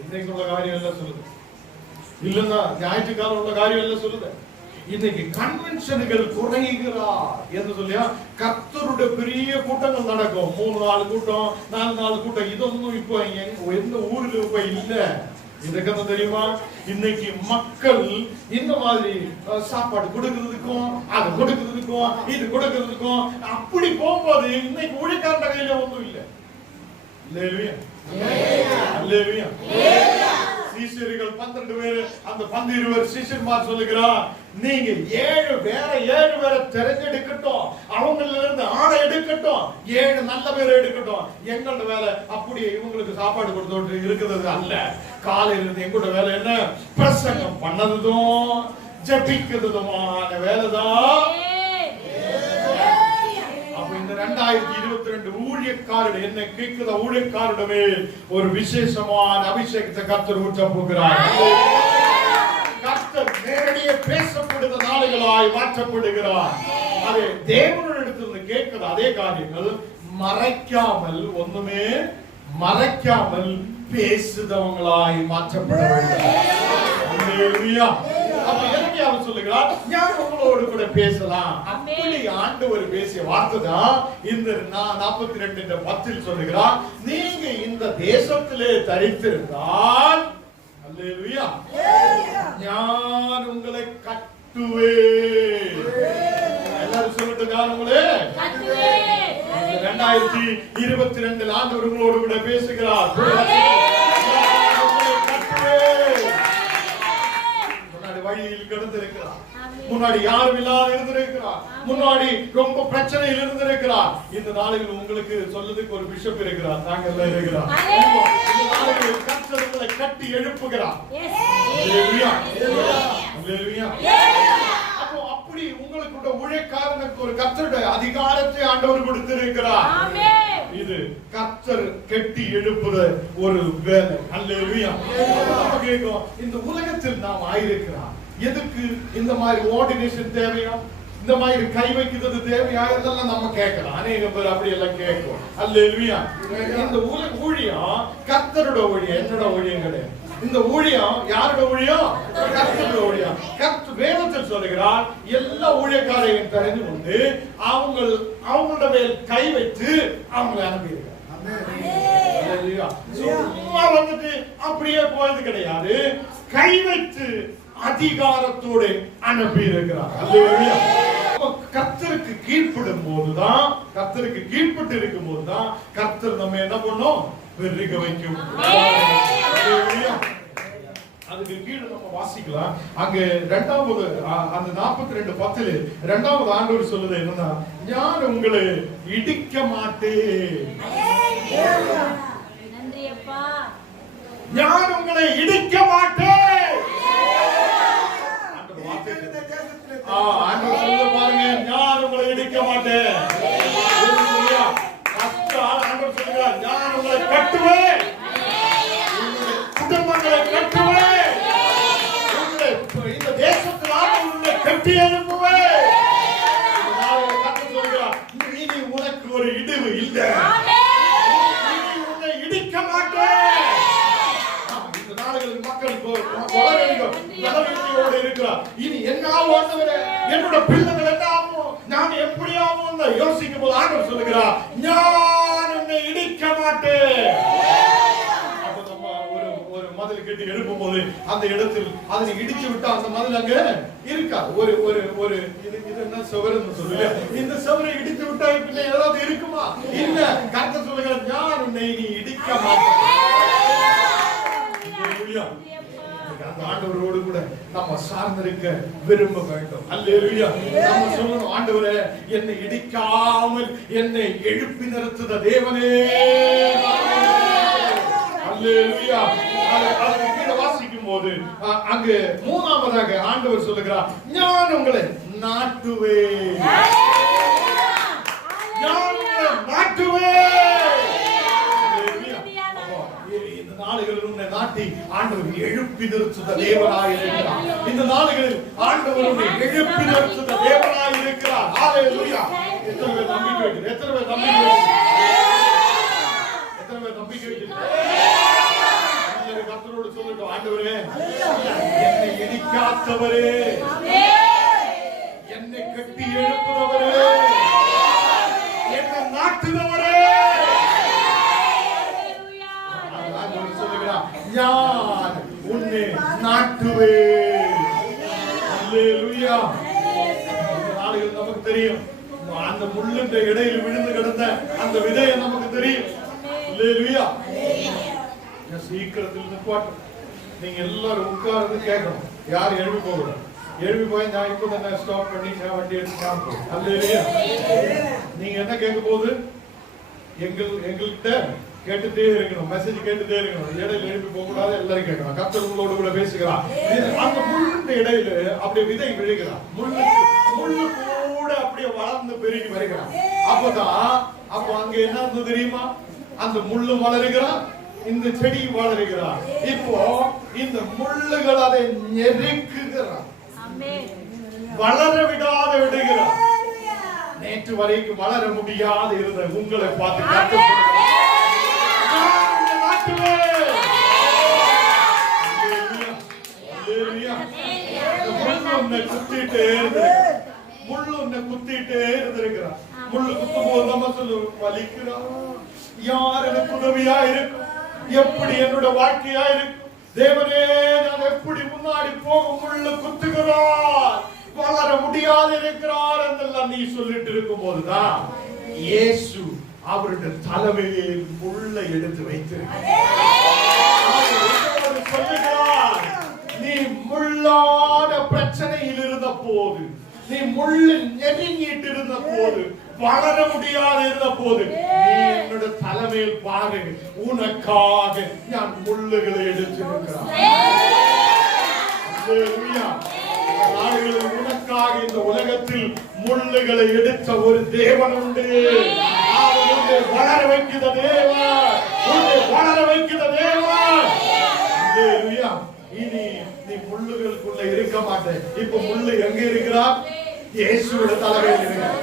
இன்னைக்கு உள்ள காரியம் எல்லாம் சொல்லுது இல்லன்னா ஞாயிற்றுக்காலம் உள்ள காரியம் எல்லாம் சொல்லுது. இன்னைக்கு கன்வென்ஷன்கள் குறைகிறார் என்று சொல்லியா கர்த்தருடைய பெரிய கூட்டங்கள் நடக்கும். 3-4 கூட்டம் 4 கூட்டம். இதொன்னும் இப்ப எந்த ஊருக்கு இப்ப இல்ல. இதுக்கு என்ன தெரியுமா? இன்னைக்கு மக்கள் இந்த மாதிரி சாப்பாடு கொடுக்கிறதுக்கும் அது கொடுக்கிறதுக்கும் இது கொடுக்கிறதுக்கும் அப்படி போகும்போது இன்னைக்கு ஊழியக்காரன் கையில ஒன்றும் இல்லை. அல்லேலூயா அல்லேலூயா. சீஷர்கள் 12 பேர், அந்த 12 சீஷர்மார் சொல்லுகிறார், நீங்க 7 பேரை தெரிஞ்செடுக்கட்டும், அவங்கள இருந்து ஆளை எடுக்கட்டும், 7 நல்ல பேரை எடுக்கட்டும். எங்களோட வேலை அப்படியே இவங்களுக்கு சாப்பாடு கொடுத்து இருக்கிறது அல்ல. காலையில இருந்து எங்களோட வேலை என்ன? பிரசங்கம் பண்ணதும் ஜபிக்கிறதுமான வேலைதான். 2022 ஊழியக்காரர்கள் என்ன கேட்கிற ஊழியக்காரருடமே ஒரு விசேஷமான அபிஷேகத்தை கர்த்தர் ஊற்ற போகிறார். கர்த்தர் நேரடியே பேசப்படுகிற நாடுகளாய் மாற்றப்படுகிறார். அது தேவனிடத்திலிருந்து கேட்கிற அதே காரியங்கள் மறைக்காமல், ஒண்ணுமே மறைக்காமல் பேசுதவங்களாய் மாற்றப்பட வேண்டும். அப்ப எனக்கு அவர் சொல்லுகிறார், நான் உங்களோடு கூட பேசலாம். அப்படி ஆண்டவர் பேசிய வார்த்தை தான் இந்த 42:10 சொல்லுகிறார், நீங்க இந்த தேசத்திலே தரித்திருந்தால் அல்லேலூயா நான் உங்களை கட்டுவேன். எல்லாரும் சொல்லட்டுங்க, உங்களே 2022 ஆண்டவர் உங்களோடு கூட பேசுகிறார். வழியில் கிடந்திருக்கிறார், முன்னாடி யாரும் இல்லாத இருந்திருக்கிறார், முன்னாடி ரொம்ப பிரச்சனையில் இருந்திருக்கிறார். இந்த நாளில் உங்களுக்கு சொல்லதுக்கு ஒரு பிஷப் இருக்கிறார், நாங்கள் இருக்கிறார். இந்த நாளில் கர்த்தர் உங்களை கட்டி எழுப்புகிறார். அப்போ அப்படி உங்களுக்கு ஊழியக்காரனுக்கு ஒரு கர்த்தருடைய அதிகாரத்தை ஆண்டவர் கொடுத்திருக்கிறார். இது கர்த்தர் கட்டி எழுப்புற ஒரு வேலை. அல்லேலூயா. கேட்கும், இந்த உலகத்தில் நாம் ஆயிருக்கிறார். எதுக்கு இந்த மாதிரி ஆர்டினேஷன் தேவையா, இந்த மாதிரி கை வைக்கிறது தேவையா இதெல்லாம் நம்ம கேட்கலாம். அநேக பேர் அப்படி எல்லாம் கேட்கும். அல்லேலூயா. இந்த ஊழியம் கர்த்தரோட ஊழியம், என்னோட ஊழியம் கிடையாது. இந்த ஊழியம் யாரோட ஊழியம்? கர்த்தரோட ஊழியம். கர்த்தர் வேதத்தில் சொல்லுகிறார், எல்லா ஊழியக்காரையும் தெரிந்து கொண்டு அவங்களோட மேல் கை வைத்து அவங்களை அனுப்பியிருக்கிறார். சும்மா வந்துட்டு அப்படியே போறது கிடையாது, கை வைத்து அதிகாரத்தோடு அனுப்பி இருக்கிறார். கர்த்தருக்கு கீழ்ப்படும் போதுதான், கர்த்தருக்கு கீழ்ப்பட்டு இருக்கும் போதுதான் கர்த்தர் நம்ம என்ன பண்ணோம்? வெறுக வைக்கும். அதுக்கு கீழே நம்ம வாசிக்கலாம். அங்க 2வது அந்த 42:10 2வது ஆண்டவர் சொல்லுது என்னன்னா, நான் உங்களை இடிக்க மாட்டேன். நான் உங்களை இடிக்க மாட்டேன். ஆண்டவர் சொல்ல பாருங்க, நான் உங்களை இடிக்க மாட்டேன். ஆண்டவர் சொல்லுகிறார், நான் உங்களை கட்டுவேன், குடும்பங்களை கட்டுவேன், இந்த தேசத்தில் உங்களை கட்டி எழுப்புவேன். சொல்கிறார், இனி உனக்கு ஒரு இடிவு இல்லை, உன்னை இடிக்க மாட்டேன். இந்த நாடுகளில் மக்கள் இருக்கிறார். இனி என்ன ஆகும்? என்னோட பிள்ளைகள் என்ன ஆகும்? நான் எப்படி ஆகும் யோசிக்கும் போது ஆண்டவர் சொல்லுகிறார், நான் உன்னை இடிக்க மாட்டேன். மதில் கட்டி எழுப்பும் போது அந்த இடத்தில் அதனை இடிச்சு விட்டா அந்த மதில் அங்க இருக்கா? ஒரு ஒரு ஒரு இது என்ன சுவர்னு சொல்லுங்க, இந்த சுவரை இடித்து விட்டா பின்ன ஏதாவது இருக்குமா? இல்ல. கர்த்தர் சொல்லுகிறார், நான் உன்னை நீ இடிக்க மாட்டேன். அந்த ஆண்டவரோடு கூட நம்ம சார்ந்திருக்க விரும்ப வேண்டும். அல்லேலூயா. நம்ம சொல்லணும், ஆண்டவரே என்னை இடிக்காமல் என்னை எழுப்பி நிறுத்துத தேவனே. அல்லேலூயா. அதை கீழே வாசிக்கும் போது அங்கு 3வதாக ஆண்டவர் சொல்லுகிறார், நான் உங்களை நாட்டுவேன், நான் உங்களை நாட்டுவேன். இந்த நாடுகளில் உன்னை நாட்டி ஆண்டவர் எழுப்பி நிறுத்துத தேவனாய் இருக்கிறார். இந்த நாடுகளில் ஆண்டவர் உன்னை எழுப்பி நிறுத்துத தேவனாய் இருக்கிறார். அல்லேலூயா. எத்தனை பேர் நம்பிக்கை வைக்கிறீர்கள்? எத்தனை பேர் நம்பிக்கை வைக்கிறீர்கள்? எத்தனை பேர் நம்பிக்கை வைக்கிறீர்கள்? கர்த்தரோடு சொல்லட்டும், ஆண்டவரே என்னை இடிக்காதவரே, தெரியும். அந்த முள்ளுன்ற இடையில் விழுந்து கிடந்த அந்த விதையை நமக்கு தெரியும். அல்லேலூயா. சீக்கிரத்தில் நிப்பாட்டு. நீங்க எல்லாரும் உட்கார்ந்து கேட்கணும். யாரும் எழுப்பி போகணும். எழுப்பி போய் நான் இப்போ தான் ஸ்டாப் பண்ணி வண்டி எடுத்து அல்லேலூயா. நீங்க என்ன கேட்க போகுது? எங்கள்கிட்ட கேட்டுட்டே இருக்கணும். மெசேஜ் கேட்டுட்டே இருக்கணும். இடையில எழுப்பி போக கூடாது. எல்லாரும் கேட்கணும். கர்த்தர் உங்களோட கூட பேசுகிறார். அந்த முள்ளுன்ற இடையில அப்படியே விதை விழுகிறார். முள்ளு கூட அப்படியே வளர்ந்து பெருகி வருகிறார். அப்போ அங்க என்ன இருந்தது தெரியுமா? அந்த முள்ளு வளருகிறார், இந்த செடி வளருகிறார். இப்போ இந்த முள்ளுகள் அதை நெருக்குகிறார், வளர விடாத விடுகிறார். நேற்று வரைக்கும் வளர முடியாத இருந்த உங்களை பார்த்து கர்த்தர் முள்ளு உன்னை குத்திட்டே இருந்திருக்கிறார். முள்ளு குத்தும் போது நம்ம சொல்லுவோம், வலிக்கிறார். யார் எனக்கு உதவியா இருக்கும்? எப்படி என்னோட வாழ்க்கையா இருக்கும்? தேவனே, நான் எப்படி முன்னாடி போக? முள்ளு குத்துகிறார், வளர முடியாது இருக்கிறார் என்றெல்லாம் நீ சொல்லிட்டு இருக்கும் போதுதான் இயேசு அவருடைய தலைமையில் முள்ளை எடுத்து வைத்திருக்கிறார். சொல்லுகிறார், நீ முள்ளான பிரச்சனையில் இருந்த போது, நீ முள்ளு நெருங்கிட்டு இருந்த போது, வளர முடியாது இருந்த போது, நீ என்னோட தலைமையில் பாரு, உனக்காக நான் முள்ளுகளை எடுத்திருக்கிறேன். உனக்காக இந்த உலகத்தில் முள்ளுகளை எடுத்த ஒரு தேவன் உண்டு. வளர வைக்கிற தேவன், வளர வைக்கிற தேவன். இனி நீ முள்ளுகளுக்குள்ள இருக்க மாட்டேன். இப்ப முள்ளு எங்க இருக்கிறார்? இயேசுவோட தலைமையில் இருக்கிறார்.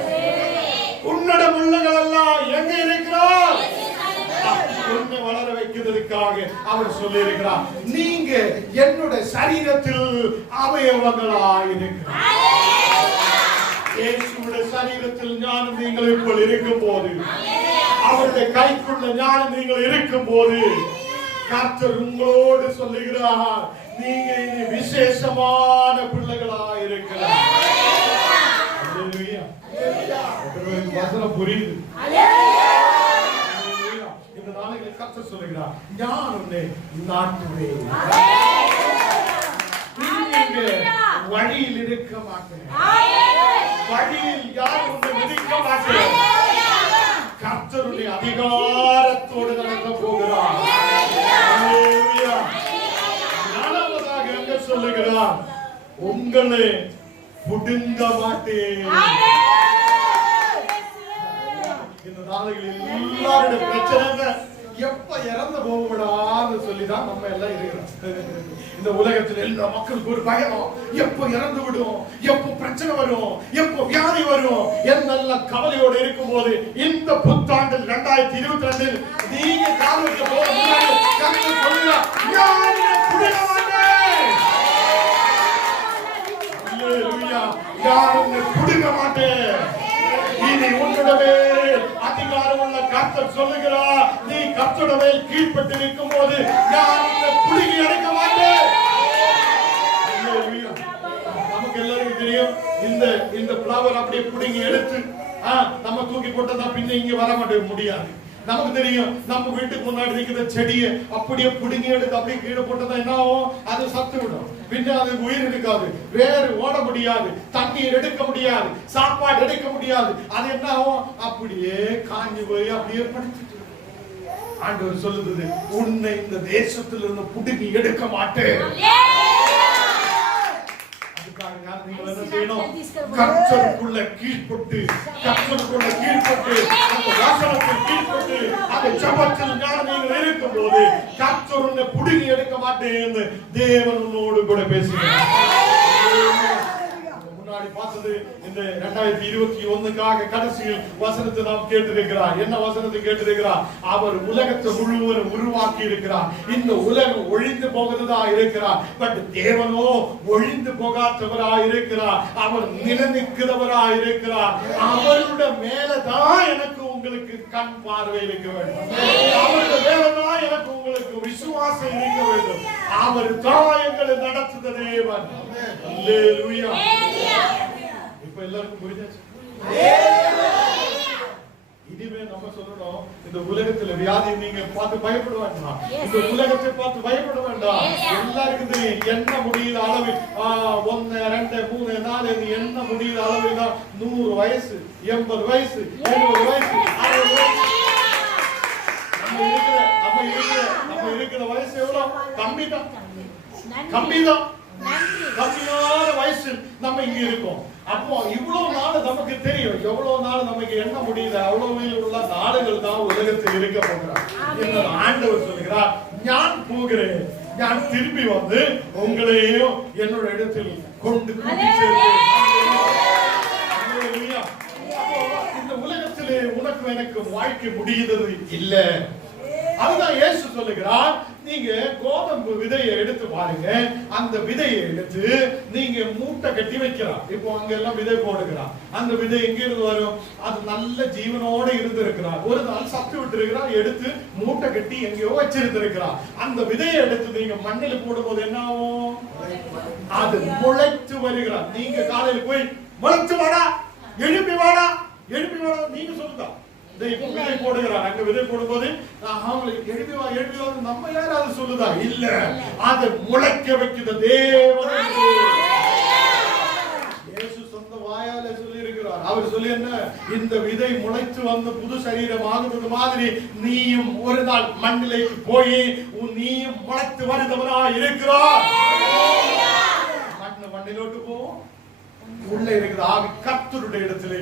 உன்னோட முள்ளுகள் எல்லாம் எங்க இருக்கிறார்? உன்னை வளர வைக்கிறதுக்காக அவர் சொல்லி இருக்கிறார், நீங்க என்னுடைய சரீரத்தில் அவயவங்களாயிருக்கிறார். இயேசுவோட சரீரத்தில் ஞானம் நீங்கள் இப்போ இருக்கும் போது, அவருடைய கைக்குள்ள ஞானம் நீங்கள் இருக்கும் போது, கர்த்தர் உங்களோடு சொல்லுகிறார், நீங்க இனி விசேஷமான பிள்ளைகளாயிருக்கிறார். வசனம் புரியுது? இந்த நாளைக்கு கர்த்தர் சொல்லுகிறார், நான் உன்னை நாட்டுவேன். வழியில் இருக்க மாட்டேன், வழியில் யாரும் உன்னை மிதிக்க மாட்டேன். கர்த்தருடைய அதிகாரத்தோடு நடக்க போகிறார். நாலாவதாக எங்க சொல்லுகிறார், உங்களை புடுங்க மாட்டேன். இந்த நாளைகளில் எல்லாருடைய பிரச்சனை எப்ப இறந்து போகக்கூடாதுன்னு சொல்லிதான் நம்ம எல்லாம் இருக்கிறோம். இந்த உலகத்தில் எல்லா மக்களுக்கு ஒரு பயம், எப்போ இறந்து விடும், எப்போ பிரச்சனை வரும், எப்போ வியாதி வரும் என்னெல்லாம் கவலையோடு இருக்கும் போது, இந்த புத்தாண்டில் 2022 நீங்க காலத்துக்கு போக முன்னாடி கர்த்தர் சொல்லுகிறார், நான் புடுங்க மாட்டேன். அல்லேலூயா. நான் உன்னை புடுங்க மாட்டேன். இனி உன்னுடைய அதிகாரம் உள்ள கர்த்தர் சொல்லுகிறார், நீ கர்த்தருடைய கீழ்ப்பட்டு இருக்கும் போது நான் உன்னை புடுங்கி அடைக்க மாட்டேன். நமக்கு எல்லாருக்கும் தெரியும், இந்த பிளவர் அப்படியே புடுங்கி எடுத்து நம்ம தூக்கி போட்டதா பின்ன இங்க வர மாட்டேன் முடியாது. நமக்கு தெரியும், நம்ம வீட்டுக்கு முன்னாடி இருக்கிற செடியை அப்படியே புடுங்கி எடுத்து அப்படியே கீழே போட்டதா என்ன ஆகும்? அது சத்து விடும். பின்ன அது உயிர் எடுக்காது, வேறு ஓட முடியாது, தண்ணீர் எடுக்க முடியாது, சாப்பாடு எடுக்க முடியாது. அது என்ன ஆகும்? அப்படியே காஞ்சி போய் அப்படியே படுத்துட்டு. ஆண்டவர் சொல்லுது, உன்னை இந்த தேசத்திலிருந்து புடுங்கி எடுக்க மாட்டேன். நீங்கள் என்ன செய்யணும்? கர்த்தருக்குள்ள கீழ்ப்பட்டு, கர்த்தருக்குள்ள கீழ்ப்பட்டு, அந்த வசனத்தில் கீழ்ப்பட்டு, அந்த ஜெபத்தில் நீங்கள் இருக்கும் போது கர்த்தர் உன்னை புடுங்கி எடுக்க மாட்டேன். தேவன் உன்னோடு கூட பேசுகிறார். முன்னாடி பார்த்தது இந்த 2021க்காக கடைசியில் வசனத்தை நாம் கேட்டிருக்கிறார். என்ன வசனத்தை கேட்டிருக்கிறார்? அவர் உலகத்தை முழுவதும் உருவாக்கி இருக்கிறார். இந்த உலகம் ஒழிந்து போகிறதா இருக்கிறார். பட் தேவனோ ஒழிந்து போகாதவராய் இருக்கிறார். அவர் நிலைநிற்கிறவராய் இருக்கிறார். அவருடைய மேலதான் எனக்கு உங்களுக்கு கண் பார்வை இருக்க வேண்டும். அவருடைய மேலதான் எனக்கு உங்களுக்கு விசுவாசம் இருக்க வேண்டும். அவர் தான் எங்களை நடத்துகிற தேவன். அல்லேலூயா. இப்ப எல்லாருக்கும் புரிஞ்சாச்சு? இனிமே நம்ம சொல்லணும், இந்த உலகத்துல வியாதி நீங்க பார்த்து பயப்பட வேண்டாம், இந்த உலகத்தை பார்த்து பயப்பட வேண்டாம். எல்லாருக்கும் தெரியும் என்ன முடியுது அளவு 1 2 3 4 என்ன முடியுது அளவு தான் 100 வயசு 80 வயசு 70 வயசு 60 வயசு. நம்ம இருக்கிற வயசு எவ்வளவு? கம்மிதான். கம்மியான வயசு நம்ம இங்க இருக்கோம். அப்போ இவ்வளவு நாள் நமக்கு தெரியும், எவ்வளவு நாள் நமக்கு என்ன முடியுது, அவ்வளவு உள்ள நாடுகள் தான் உலகத்தில் இருக்க போகிறார். ஆண்டவர் சொல்கிறார், நான் போகிறேன், நான் திரும்பி வந்து உங்களையும் என்னோட இடத்தில் கொண்டு இந்த உலகத்திலே உனக்கு எனக்கு வாழ்க்கை முடியுது இல்ல. அதுதான் இயேசு சொல்லுகிறார், நீங்க கோதம்பு விதையை எடுத்து பாருங்க, அந்த விதையை எடுத்து நீங்க மூட்டை கட்டி வைக்கலாம். இப்போ அங்க எல்லாம் விதை போடுகிறார், அந்த விதை எங்க இருந்து வரும்? அது நல்ல ஜீவனோட இருந்து இருக்கிறார், ஒரு நாள் சத்து விட்டு இருக்கிறார், எடுத்து மூட்டை கட்டி எங்கேயோ வச்சிருந்திருக்கிறார். அந்த விதையை எடுத்து நீங்க மண்ணில் போடும்போது என்ன ஆகும்? அது முளைத்து வருகிறார். நீங்க காலையில் போய் முளைச்சு வாடா, எழுப்பி வாடா, எழுப்பி வாடா நீங்க சொல்லுதா? விதை போடுகிறார், அங்க விதை போடும்போது அவங்களுக்கு எழுப்பி நம்ம யாராவது சொல்லுதா? இல்ல, அதை முளைக்க வைக்கிற தேவன் இயேசு சொந்த வாயால சொல்லி இருக்கிறார். அவர் சொல்லி என்ன, இந்த விதை முளைத்து வந்து புது சரீரம் ஆகுறது மாதிரி நீயும் ஒரு நாள் மண்ணிலே போய் நீயும் முளைத்து வருதவனா இருக்கிறார். மண்ணிலோட்டு போ, உள்ள இருக்கிற ஆவி கர்த்தருடைய இடத்திலே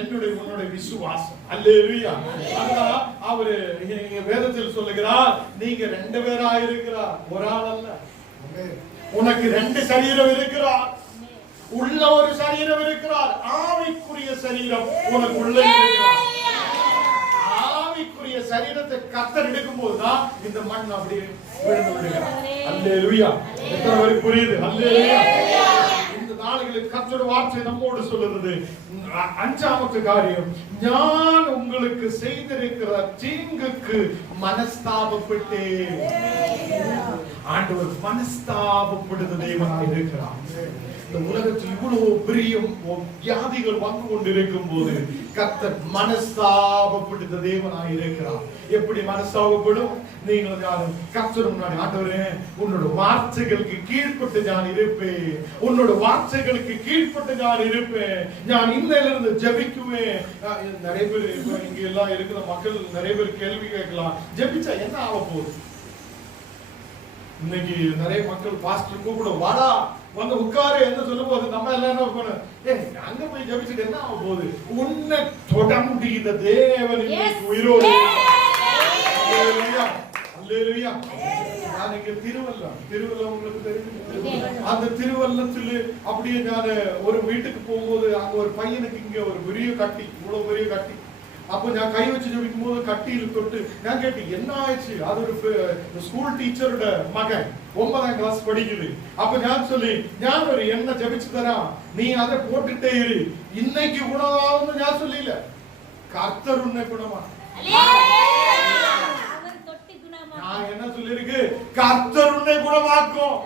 என்னுடைய உன்னுடைய விசுவாசம். அல்லேலூயா. அதான் அவரு வேதத்தில் சொல்லுகிறார், நீங்க 2 பேரா இருக்கிறார், ஒரு ஆள் அல்ல. உனக்கு 2 சரீரம் இருக்கிறார், உள்ள ஒரு சரீரம் இருக்கிறார், ஆவிக்குரிய சரீரம் உனக்கு உள்ள இருக்கிறார். ஆவிக்குரிய சரீரத்தை கர்த்தர் எடுக்கும் போதுதான் இந்த மண் அப்படியே விழுந்து விடுகிறார். அல்லேலூயா. எத்தனை பேருக்கு புரியுது? அல்லேலூயா. நாளுகளில் கர்த்தருடைய வார்த்தை நம்மோடு சொல்லுகிறது. 5வது காரியம், நான் உங்களுக்கு செய்திருக்கிற தீங்குக்கு மனஸ்தாபப்பட்டேன். ஆண்டவர் மனஸ்தாபப்படுத்த தேவனாய் இருக்கிறார். இந்த உலகத்தில் இவ்வளவு பெரிய வியாதிகள் வந்து கொண்டிருக்கும் போது கர்த்தர் மனஸ்தாபப்படுத்த தேவனாய் இருக்கிறார். எப்படி மனஸ்தாபப்படும்? நீங்கள் யாரும் கர்த்தர் முன்னாடி, ஆண்டவரே உன்னோட வார்த்தைகளுக்கு கீழ்ப்பட்டு நான் இருப்பேன், உன்னோட வார்த்தைகளுக்கு கீழ்ப்பட்டு நான் இருப்பேன், நான் இன்னிலிருந்து ஜெபிக்குவேன். நிறைய பேர் இங்க எல்லாம் இருக்கிற மக்கள் நிறைய பேர் கேள்வி கேட்கலாம், ஜெபிச்சா என்ன ஆக போகுது? இன்னைக்கு நிறைய மக்கள் பாஸ்டர் கூப்பிட வாடா வந்து உட்காரு என்ன சொல்லும் போது நம்ம எல்லாம் என்ன பண்ணணும்? அங்க போய் ஜெபிச்சுட்டு என்ன ஆக போகுது? உன்னை தொட முடியுத தேவன் உயிரோடு. அல்லேலூயா. நான் இங்க திருவல்லம் உங்களுக்கு தெரியும். அந்த திருவல்லத்தில் அப்படியே நான் ஒரு வீட்டுக்கு போகும்போது அங்க ஒரு பையனுக்கு இங்க ஒரு பெரிய கட்டி, இவ்வளவு பெரிய கட்டி. அப்போ நான் கை வச்சு ஜெபிக்கும் போது கட்டியில் தொட்டு நான் கேட்டேன், என்ன ஆயிடுச்சு? அது ஒரு ஸ்கூல் டீச்சரோட மகன் 9ஆம் கிளாஸ் படிக்குது. அப்ப நான் சொல்லி, நான் ஒரு என்ன ஜெபிச்சு தரான், நீ அதை போட்டுட்டே இரு, இன்னைக்கு குணமாகும் நான் சொல்லல, கர்த்தர் உன்னை குணமா. நான் என்ன சொல்லிருக்கு? கர்த்தர் உன்னை குணமாக்கும்.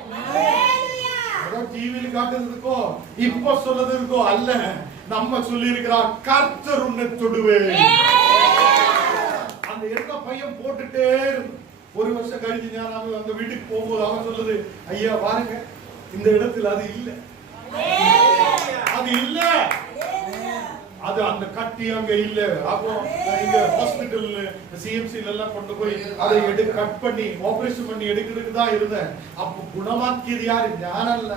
டிவியில் காட்டுறதுக்கோ இப்ப சொல்றதுக்கோ அல்ல, நம்ம சொல்லி இருக்கிறார், கர்த்தர் உன்னை தொடுவே. அந்த என்ன பையன் போட்டுட்டே ஒரு வருஷம் கழிச்சு நான் அந்த வீட்டுக்கு போகும்போது அவன் சொல்லுது, ஐயா பாருங்க இந்த இடத்துல அது இல்ல, அது இல்ல, அது அந்த கட்டி அங்க இல்ல. அப்போ இங்க ஹாஸ்பிடல் சிஎம்சில எல்லாம் கொண்டு போய் அதை கட் பண்ணி ஆபரேஷன் பண்ணி எடுக்கிறதுக்கு தான் இருந்தேன். அப்போ குணமாக்கியது யாரு? நான் அல்ல,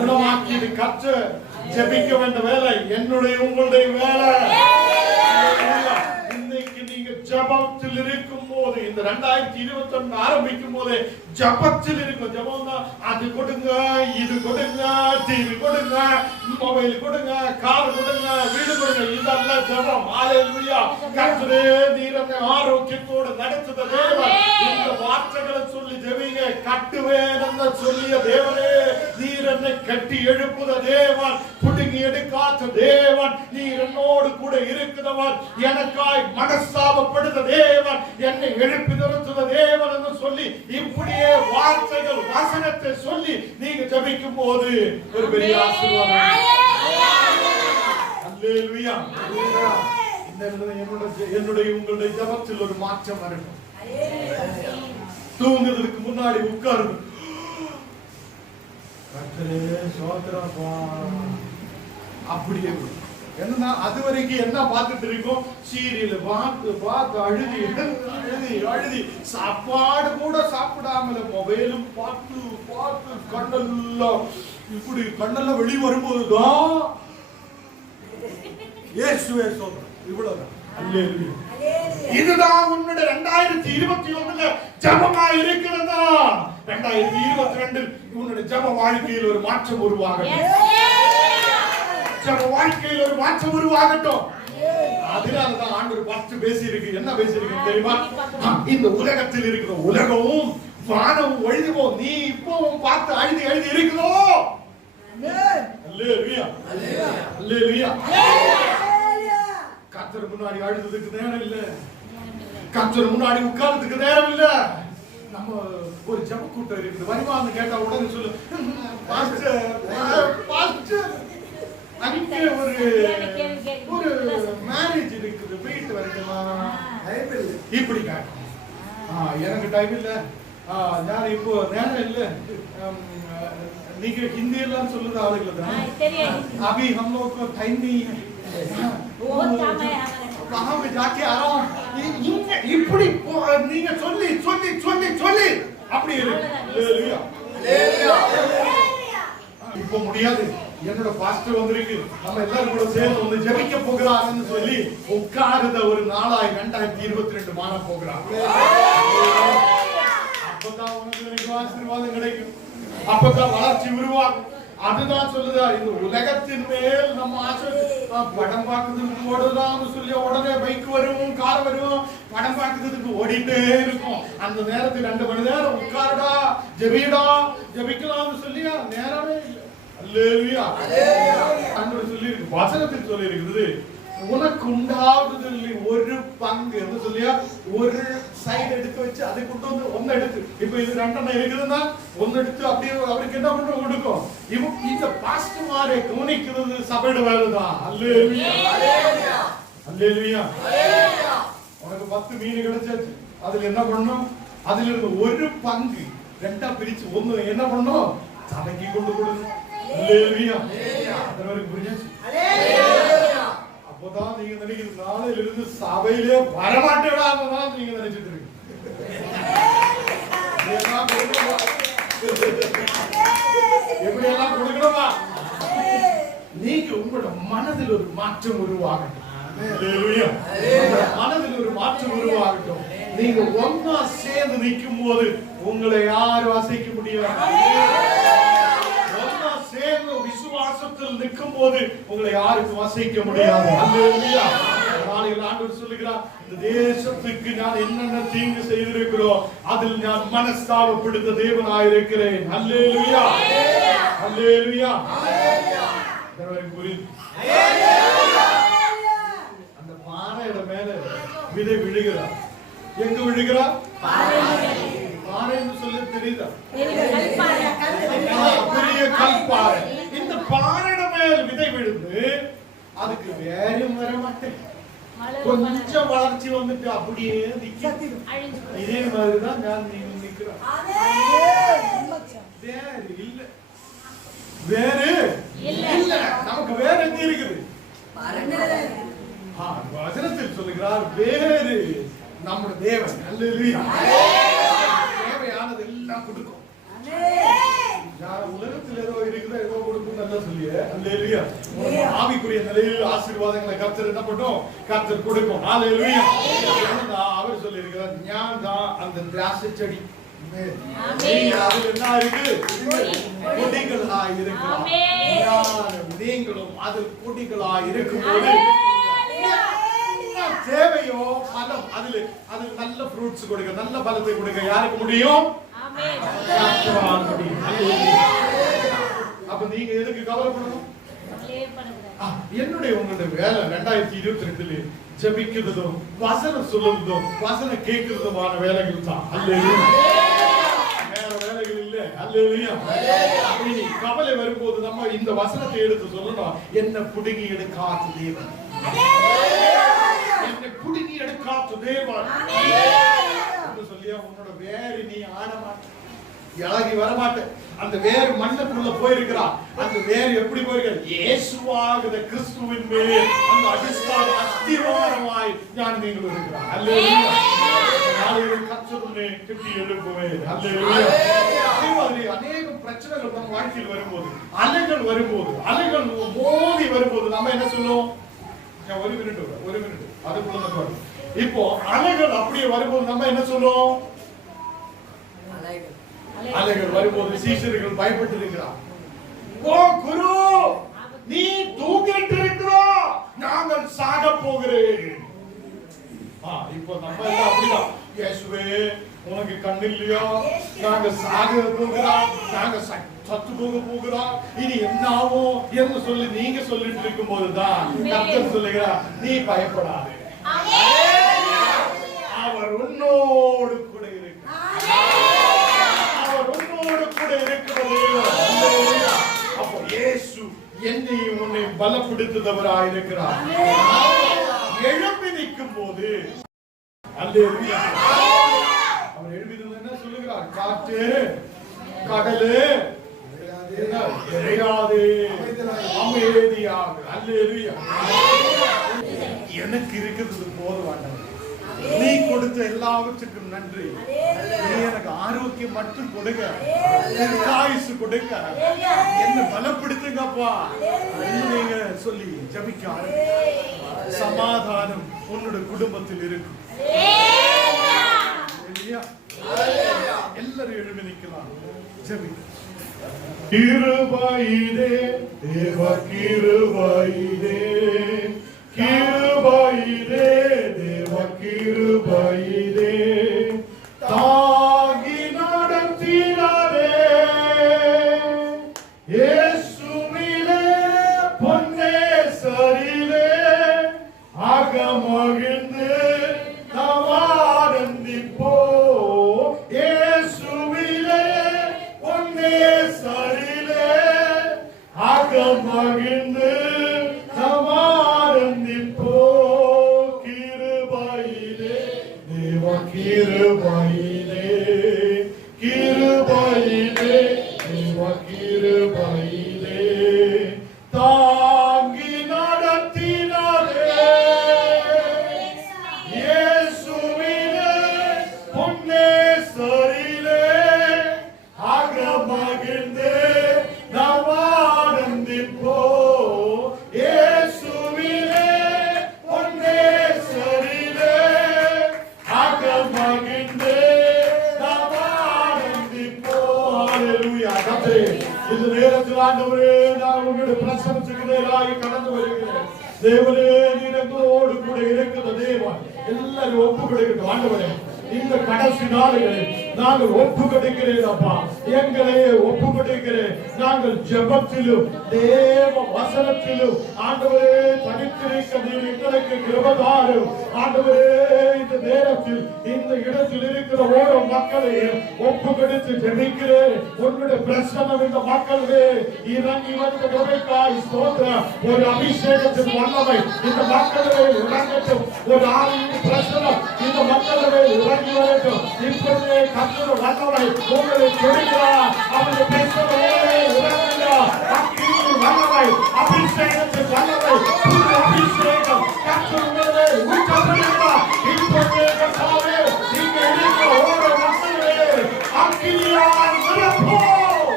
குணமாக்கியது கர்த்தர். ஜெபிக்க வேண்டிய வேலை என்னுடைய உங்களுடைய வேலை. இன்னைக்கு நீங்க ஜெபத்தில் இருக்கும் போது, இந்த 2021 ஆரம்பிக்கும் போது ஜெபத்தில் இருக்கும். ஜெபம் தான், அது கொடுங்க, இது கொடுங்க, டிவி கொடுங்க, மொபைல் கொடுங்க, கார் கொடுங்க, வீடு கொடுங்க, இதெல்லாம் ஜெபம். ஹalleluya. கர்த்தரே நீர் என்னை ஆரோக்கியத்தோடு நடத்துத தேவன். இந்த வார்த்தைகளை சொல்லி ஜெபிங்க. கட்டுவேன் என்று சொல்லிய தேவனே, நீர் என்னை கட்டி எழுப்புத தேவன், புடுங்கி எடுக்காத தேவன், நீர் என்னோடு கூட இருக்கிறவர், எனக்காய் மனஸ்தாபப்படுத்த தேவன், என்னை எழுப்பி நிறுத்துத தேவன் என்று சொல்லி இப்படியே வார்த்தைகள் வசனத்தை சொல்லி நீங்க ஜெபிக்கும் போது ஒரு பெரிய ஆசீர்வாதம். அல்லேலூயா. என்னுடைய உங்களுடைய ஜெபத்தில் ஒரு மாற்றம் வரணும். தூங்குறதுக்கு முன்னாடி உட்காருங்க. அப்படியே என்னன்னா அது வரைக்கும் என்ன பார்த்துட்டு இருக்கோம், சீரியல் பார்த்து பார்த்து அழுதி அழுதி அழுதி, சாப்பாடு கூட சாப்பிடாமல மொபைலும் பார்த்து பார்த்து கண்ணெல்லாம் இப்படி கண்ணெல்லாம் வெளியே வரும்போதுதான் இயேசுவே சொல்றேன். இவ்வளவுதான். அல்லேலூயா. இதுதான் உன்னுடைய 2021 ஜெபமா இருக்கிறதா? 2022 உன்னுடைய ஜெப வாழ்க்கையில் ஒரு மாற்றம் உருவாகட்டும். ஜெப வாழ்க்கையில் ஒரு மாற்றம் உருவாகட்டும். அதனாலதான் ஆண்டவர் ஃபர்ஸ்ட் பேசி இருக்கு. என்ன பேசி இருக்கு தெரியுமா? இந்த உலகத்தில் இருக்கிற உலகமும் வானமும் ஒழிந்து போ, நீ இப்போ பார்த்து அழுதி அழுதி இருக்கிறோ. அல்லேலூயா. அல்லேலூயா. கர்த்தர் முன்னாடி அழுதுக்கு நேரம் இல்ல, கர்த்தர் முன்னாடி உட்கார்றதுக்கு நேரம் இல்ல. நம்ம ஒரு ஜெப கூட்டம் இருக்குது, வருவான்னு கேட்டா உடனே சொல்லு, பாஸ்டர் பாஸ்டர் அங்க ஒரு மேரேஜ் இருக்குது, போயிட்டு வரணுமா? இப்படி கேட்டோம். எனக்கு டைம் இல்ல, நான் இப்போ நேரம் இல்ல. நீங்க हिंदी எல்லாம் சொல்லுது ஆளுங்க தான். अभी हम लोग को टाइम नहीं है, वहां पे जाके आ रहा हूं. இப்படி நீங்க சொல்லி சொல்லி சொல்லி சொல்லி அப்படி இருக்கு. ஹalleluya. இப்போ முடியாது, என்னோட பாஸ்டர் வந்திருக்கு, நம்ம எல்லாரும் கூட சேர்ந்து வந்து ஜெபிக்க போகிறாங்கன்னு சொல்லி உட்கார்ந்த ஒரு நாளாய் 2022 மாற போகிறாங்க. அப்பதான் உங்களுக்கு ஆசீர்வாதம் கிடைக்கும், அப்பதான் வளர்ச்சி உருவாகும். அதுதான் சொல்லுதா, இந்த உலகத்தின் மேல் நம்ம ஆசை. படம் பார்க்கறதுக்கு ஓடுதான்னு சொல்லி உடனே பைக் வரும், கார் வரும், படம் பார்க்கறதுக்கு ஓடிட்டே இருக்கும். அந்த நேரத்தில் 2 மணி நேரம் உட்காருடா, ஜெபிடா, ஜெபிக்கலாம்னு சொல்லி நேரமே இல்லை. அல்லேலூயா. ஆண்டவர் சொல்லி இருக்கு, வசனத்தில் சொல்லி இருக்குது, உனக்கு உண்டாவதில் ஒரு பங்கு என்று சொல்லியா, ஒரு சைடு எடுத்து வச்சு அதை கொண்டு வந்து ஒன்னு எடுத்து, இப்ப இது 2 இருக்குதுன்னா ஒன்னு எடுத்து அப்படியே அவருக்கு என்ன பண்றோம் கொடுக்கும். இந்த பாஸ்டர்மாரை கவனிக்கிறது சபையோட வேலைதான். அல்லேலூயா. அல்லேலூயா. உனக்கு 10 மீன் கிடைச்சாச்சு, அதுல என்ன பண்ணணும், அதுல இருந்து ஒரு பங்கு 2ஆ பிரிச்சு ஒன்னு என்ன பண்ணணும், சபைக்கு கொண்டு கொடுக்கணும். அல்லேலூயா. அதற்கு புரிஞ்சாச்சு. அல்லேலூயா. அப்போதான் நீங்க நினைக்கிற நாளையில இருந்து சபையிலே வரமாட்டேடாதான் நீங்க நினைச்சிட்டு இருக்கீங்க. எப்படி எல்லாம் கொடுக்கணுமா? நீங்க உங்களோட மனதில் ஒரு மாற்றம் உருவாகட்டும். மனதில் ஒரு மாற்றம் உருவாகட்டும். நீங்க ஒன்னா சேர்ந்து நிற்கும் போது உங்களை யாரும் அசைக்க முடியாது. சேர்ந்து விசுவாசத்தில் நிற்கும் போது உங்களை யாருக்கும் அசைக்க முடியாது. அல்லேலூயா. நாளைக்கு ஆண்டவர் சொல்லுகிறார், இந்த தேசத்துக்கு நான் என்னென்ன தீங்கு செய்திருக்கிறோம் அதில் நான் மனஸ்தாபப்படுத்த தேவனாய் இருக்கிறேன். அல்லேலூயா. அல்லேலூயா. அந்த பாறையோட மேல விதை விழுகிறார். எங்க விழுகிறார்? பாறைன்னு சொல்லி தெரியுதா? பெரிய கல்பாறை. இந்த பாறையோட மேல் விதை விழுந்து அதுக்கு வேறும் வர மாட்டேன், கொஞ்சம் வளர்ச்சி வந்துட்டு அப்படியே நிக்க. இதே மாதிரிதான் நான் நீங்க நிக்கிறோம். வேறு இல்ல, வேறு இல்ல. நமக்கு வேற எங்க இருக்குது? வசனத்தில் சொல்லுகிறார், வேறு நம்முடைய தேவன். அல்லேலூயா. தேவையானது எல்லாம் கொடுக்கும். உலகத்தில் ஏதோ இருக்குது ஏதோ கொடுக்கும் நல்லா சொல்லிய. அல்லேலூயா. ஆவிக்குரிய நிலையில் ஆசீர்வாதங்களை கர்த்தர் என்ன பண்ணும்? கர்த்தர் கொடுக்கும். அல்லேலூயா. அவர் சொல்லி இருக்கிறார், ஞான் தான் அந்த திராட்சை செடி. என்ன இருக்கு? கொடிகளாய் இருக்கிறார். நீங்களும் அதில் கொடிகளாய் இருக்கும்போது தேவையோ பலம், அதில் நல்ல ஃப்ரூட்ஸ் கொடுக்க, நல்ல பலத்தை கொடுக்க யாருக்கு முடியும்? அப்ப நீங்க எதுக்கு கவலைப்படணும்? என்னுடைய உங்களுடைய வேலை 2022 ஜெபிக்கிறதும் வசனம் சொல்லுறதும் வசனம் கேட்கிறதுமான வேலைகள் தான். அல்லேலூயா. வேற வேலைகள் இல்ல. அல்லேலூயா. இனி கவலை வரும்போது நம்ம இந்த வசனத்தை எடுத்து சொல்லணும். என்ன புடுங்கி எடுக்காத தேவன், என்ன புடுங்கி எடுக்காத தேவன் என்று சொல்லியா உன்னோட வேறு நீ ஆட மாட்ட, இறங்கி வர மாட்டேன். அந்த வேறு மண்ணுக்குள்ள போயிருக்கிறா. அந்த வேறு எப்படி போயிருக்கிறது? இயேசுவாகிற கிறிஸ்துவின் மேல் அந்த அஸ்திவாரமாய் நான் நீங்கள் இருக்கிறார். அல்லேலூயா. நாளைக்கு கர்த்தருமே கட்டி எழுப்புவேன். அல்லேலூயா. அதே மாதிரி அநேக பிரச்சனைகள் நம்ம வாழ்க்கையில் வரும்போது, அலைகள் வரும்போது, அலைகள் மோதி வரும்போது நம்ம என்ன சொல்லுவோம்? ஒரு மினிட் அதுக்குள்ள இப்போ அலைகள் அப்படியே வரும்போது நம்ம என்ன சொல்லுவோம்? அலைகள் வரும்போது சீஷர்கள் பயப்பட்டு இருக்கிறார். ஓ குரு, நீ தூங்கிட்டு இருக்கிறோம், நாங்கள் சாக போகிறேன். இப்போ நம்ம எல்லாம் அப்படிதான். இயேசுவே உனக்கு கண் இல்லையா? நாங்க சாக போகிறோம், நாங்க சத்து போகிறோம், இனி என்ன ஆகும் என்று சொல்லி நீங்க சொல்லிட்டு இருக்கும் போதுதான் கர்த்தர் சொல்லுகிறார், நீ பயப்படாதே, அவர் உன்னோடு கூட அப்போ இயேசு என்னையும் உன்னை பலப்படுத்துகிறவராய் இருக்கிறார். எழுப்பி நிற்கும் போது அல்லேலூயா. அவர் எழுப்பி என்ன சொல்லுகிறார்? காற்று கடலு இறையாதே, அமைதியாக. அல்லேலூயா. எனக்கு இருக்கிறது போதும், நீ கொடுத்த எல்லாவற்றுக்கும் நன்றி. நீ எனக்கு ஆரோக்கியம் மட்டும் கொடுங்க, ஆயுசு கொடுங்க, என்ன பலப்படுத்துங்கப்பா நீங்க சொல்லி ஜபிக்க சமாதானம் உன்னோட குடும்பத்தில் இருக்கும். எல்லாரும் எழுதி நிக்கலாம். ஜபி. கிருபையிலே தேவ கிருபையிலே, கிருபையிலே தேவ கிருபையிலே தாங்கி நடத்தினாரே, இயேசுவிலே பொன்னேசரிலே அகமகிழ்ந்து நாம் ஆனந்திப்போ, இயேசுவிலே பொன்னேசரிலே அகமகிழ்ந்து நாம் ஆனந்திப்போ. கிருபையிலே தேவ கிருபையிலே, கிருபையிலே தேவ கிருபையிலே தாங்கி நடத்தினாரே, இயேசுவிலே பொன்னேசரிலே அகமகிழ்ந்து நாம் ஆனந்திப்போ, இயேசுவிலே பொன்னேசரிலே அகமகிழ்ந்து நாம் ஆனந்திப்போ. அல்லேலூயா. கர்த்தரே, இந்த நேரத்தில் ஆண்டவரே நான் உங்களுடைய பிரசன்னத்துக்கு நேராக கடந்து வருகிறேன். தேவனே, நீர் எங்களோடு கூட இருக்கிற தேவன், எல்லாரும் ஒப்பு கொடுக்கட்டும். ஆண்டவரே, இந்த கடைசி நாடுகளில் நாங்கள் ஒப்பு கொடுக்கிறேன் அப்பா, எங்களை ஒப்பு கொடுக்கிறேன். நாங்கள் ஜெபத்திலும் தேவ வசனத்திலும் ஆண்டவரே தனித்திருக்க நீர் எங்களுக்கு கிருபைதாரும். ஆண்டவரே, இந்த நேரத்தில் இந்த இடத்தில் இருக்கிற ஓரோ மக்களையும் ஒப்பு கொடுத்து ஜெபிக்கிறேன். உன்னுடைய பிரசன்னம் இந்த மக்களே இறங்கி வந்த கிருபைக்காய் ஸ்தோத்திரம். ஒரு அபிஷேகத்தின் வல்லமை இந்த மக்களே இறங்கட்டும். ஒரு ஆவியின் பிரசன்னம் இந்த மக்களே இறங்கி வரட்டும். இப்பொழுதே கர்த்தர் வல்லமை உங்களை கொடுக்கிறார். அவருடைய பிரசன்னம் இறங்குகிறார். அக்கினியின் வல்லமை, அபிஷேகத்தின் வல்லமை, புது அபிஷேகம் கர்த்தர் உங்களை ஊற்றப்படுகிறார். இப்பொழுதே கர்த்தாவே, நீங்க இருக்கிற ஓரோ மக்களே அக்கினியால் நிரப்பும்.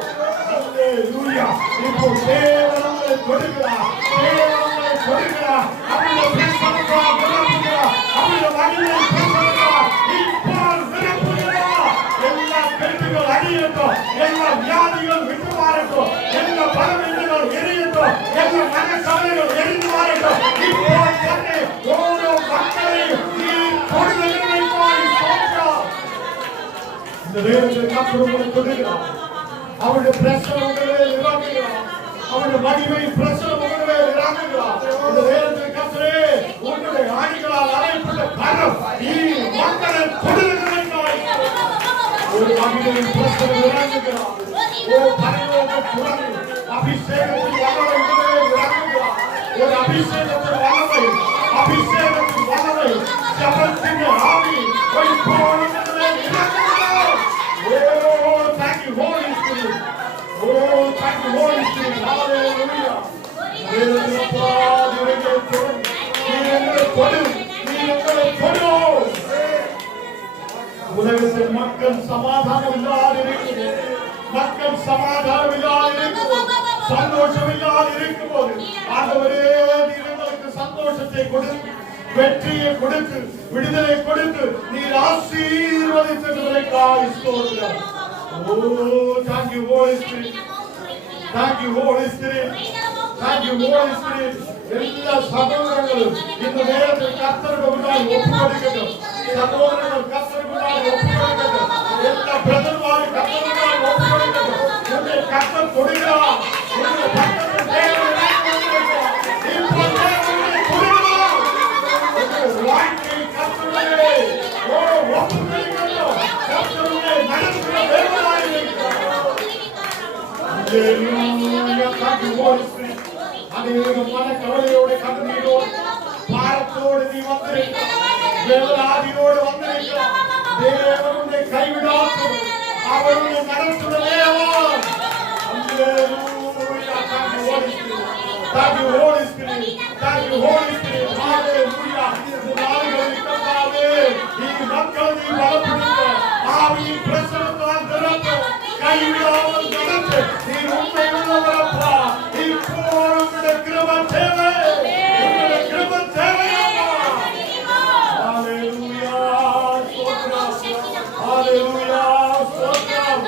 அல்லேலூயா. இப்போ தேவன் உங்களை கொடுக்கிறார், தேவன் உங்களை கொடுக்கிறார். அவருடைய பிரசன்னத்தால் நிரப்புகிறார், அவருடைய வல்லமை பிரசன்னத்தால் இப்போ நிரப்புகிறார். எல்லா பெண்கள் அழியட்டும், எல்லா வியாதிகள் விட்டு மாறட்டும், எல்லா பலவீனங்கள் எரியட்டும், எல்லா மனக்கவலைகள் எரிந்து மாறட்டும். இப்போ தன்னை ஓரோ மக்களையும் நீ கொடுக்கிறீர்கள். இந்த நேரத்தில் கர்த்தர் உங்களுக்கு கொடுக்கிறார். அவருடைய பிரசன்னம் உங்களே இறங்குகிறார். அவருடைய மகிமை பிரசன்னம் உங்களே இறங்குகிறார். இந்த நேரத்தில் கர்த்தரே உங்களுடைய ஆணிகளால் அறையப்பட்ட கரம் மக்களை தொடுகிறதற்காய் ஒரு மகிழ்ச்சியின் பிரசனம் இறங்குகிறார். ஓ பரலோக புறமே அபிஷேகத்தின் வல்லமை உடனே இறங்குகிறார். ஒரு அபிஷேகத்தின் வல்லமை ஜபத்தின் ஆவி ஒரு போனதிலே இறங்குகிறார். ஓ thank you Holy Spirit. Oh thank you Holy Spirit. Hallelujah. உலகத்தில் மக்கள் சமாதானம் இல்லாதிருக்கிறது. மக்கள் சமாதானம் இல்லாதிருக்கிறது. சந்தோஷம் இல்லாதிருக்கும்போது ஆண்டவரே நீர் எங்களுக்கு சந்தோஷத்தை கொடுத்து வெற்றியை கொடுத்து விடுதலை கொடுத்து நீர் ஆசீர்வதித்ததற்காக ஸ்தோத்திரம். ஓ thank you Holy Spirit. Thank you Holy Spirit. Thank you Holy Spirit. எல்லா சகோதரர்களும் இந்த நேரத்தில் கர்த்தருக்கு முன்னால் ஒப்புக்கொடுக்கட்டும். சகோதரர்கள் கர்த்தருக்கு முன்னால் ஒப்புக்கொடுக்கட்டும். எல்லா பிரதர்மாரும் கர்த்தருக்கு முன்னால் ஒப்புக்கொடுக்கட்டும். உன்னை கர்த்தர் தொடுகிறார். உன்னை கர்த்தர் தேவன் இறங்குகிறார். இப்போ தேவனை தொடுகிறார். உன்னை வாழ்க்கை கர்த்தருடைய ஒப்புக்கொடுக்கட்டும். கர்த்தருடைய நடக்கிற தேவனாய் இருக்கிறார். Hallelujah. Thank you Holy Spirit. அநேக மன கவலையோடு கண்ணீரோடு பாரத்தோடு நீ வந்திருக்கிறார். வேதனாதியோடு வந்திருக்கிறார். தேவன் உன்னை கைவிடாமல் அவர் உன்னை நடத்துவதேவார். Hallelujah. Thank you Holy Spirit. Thank you Holy Spirit. Thank you Holy Spirit. Hallelujah. இந்த நாளில் கர்த்தாவே நீ மக்களை நீ பலப்படுத்த ஆவியின் பிரசன்னத்தால் நிரப்ப கைவிடாமல் நடத்து நீ உண்மை உள்ளவரப்பா. இப்போது கிருபை தேவை. கிருபை தேவையப்பா. ஹalleluya ஸ்தோத்திரம். ஹalleluya ஸ்தோத்திரம்.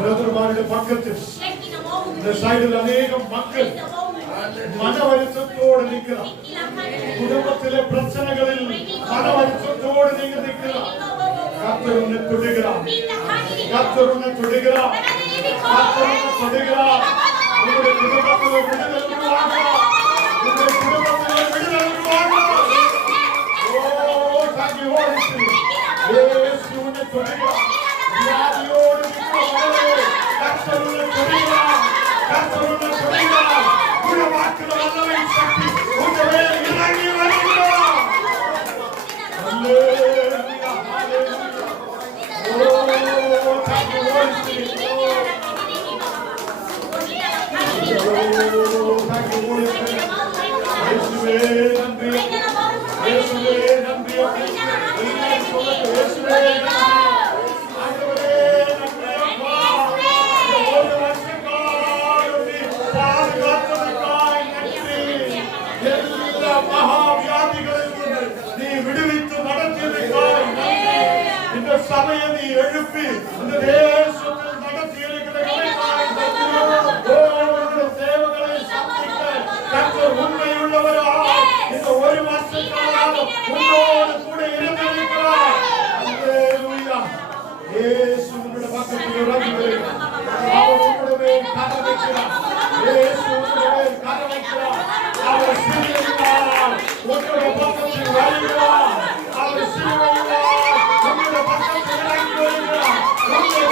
பிரதர்மாருடைய பக்கத்தில் இந்த சைடில் அநேகம் மக்கள் மன வருத்தத்தோடு நிற்கிறார். குடும்பத்திலே பிரச்சனைகளில் மன வருத்தத்தோடு நீங்கள் நிற்கிறார். கர்த்தர் உன்னை தொடுகிறார். கர்த்தர் உன்னை தொடுகிறார். கர்த்தர் உன்னை தொடுகிறார். உங்களுடைய குடும்பத்திலே விடுதலை உருவாகிறார். உங்களுடைய குடும்பத்திலே விடுதலை உருவாகிறார். ஓ thank you Holy Spirit. இயேசு உன்னை தொடுகிறார். வியாதியோடு நிற்கிறவர்களே கர்த்தர் உன்னை தொடுகிறார். கர்த்தர் உன்னை தொடுகிறார். குணமாக்குற வல்லமை சக்தி உங்கள் மேல் இறங்கி வருகிறார். Hallelujah. Hallelujah. Oh thank you Holy Spirit. Oh thank you Holy Spirit. இயேசுவே நன்றி. இயேசுவே நன்றி. எல்லாரும் சொல்லுங்க இயேசுவே நன்றி. ஆண்டவரே நன்றி அப்பா. ஒரு வருஷக்காலம் நீ பாதுகாத்ததற்காய் நன்றி. எல்லா மகாவியாதிகளிலிருந்து நீ விடுவித்து நடத்தியதற்காய் நன்றி. இந்த சபையை நீ எழுப்பி இந்த தேசத்தில் நடத்தி இருக்கிறதற்காய் நன்றி. உங்களுடைய தேவைகளை சந்திக்க கர்த்தர் உண்மை உள்ளவராய் இந்த ஒரு வருஷக்காலம் உன்னோடு கூட இருந்திருக்கிறார். அல்லேலூயா. இயேசு உங்களுடைய பக்கத்தில் இறங்கி வருகிறார். அவர் உங்களுடைய கரம் வைக்கிறார். இயேசு உங்களுடைய கரம் வைக்கிறார். அவர் சிலுவையினால் உங்களுடைய பக்கத்தில் வருகிறார். அவர் சிலுவையினால் உங்களுடைய பக்கத்தில் இறங்கி வருகிறார். உங்களை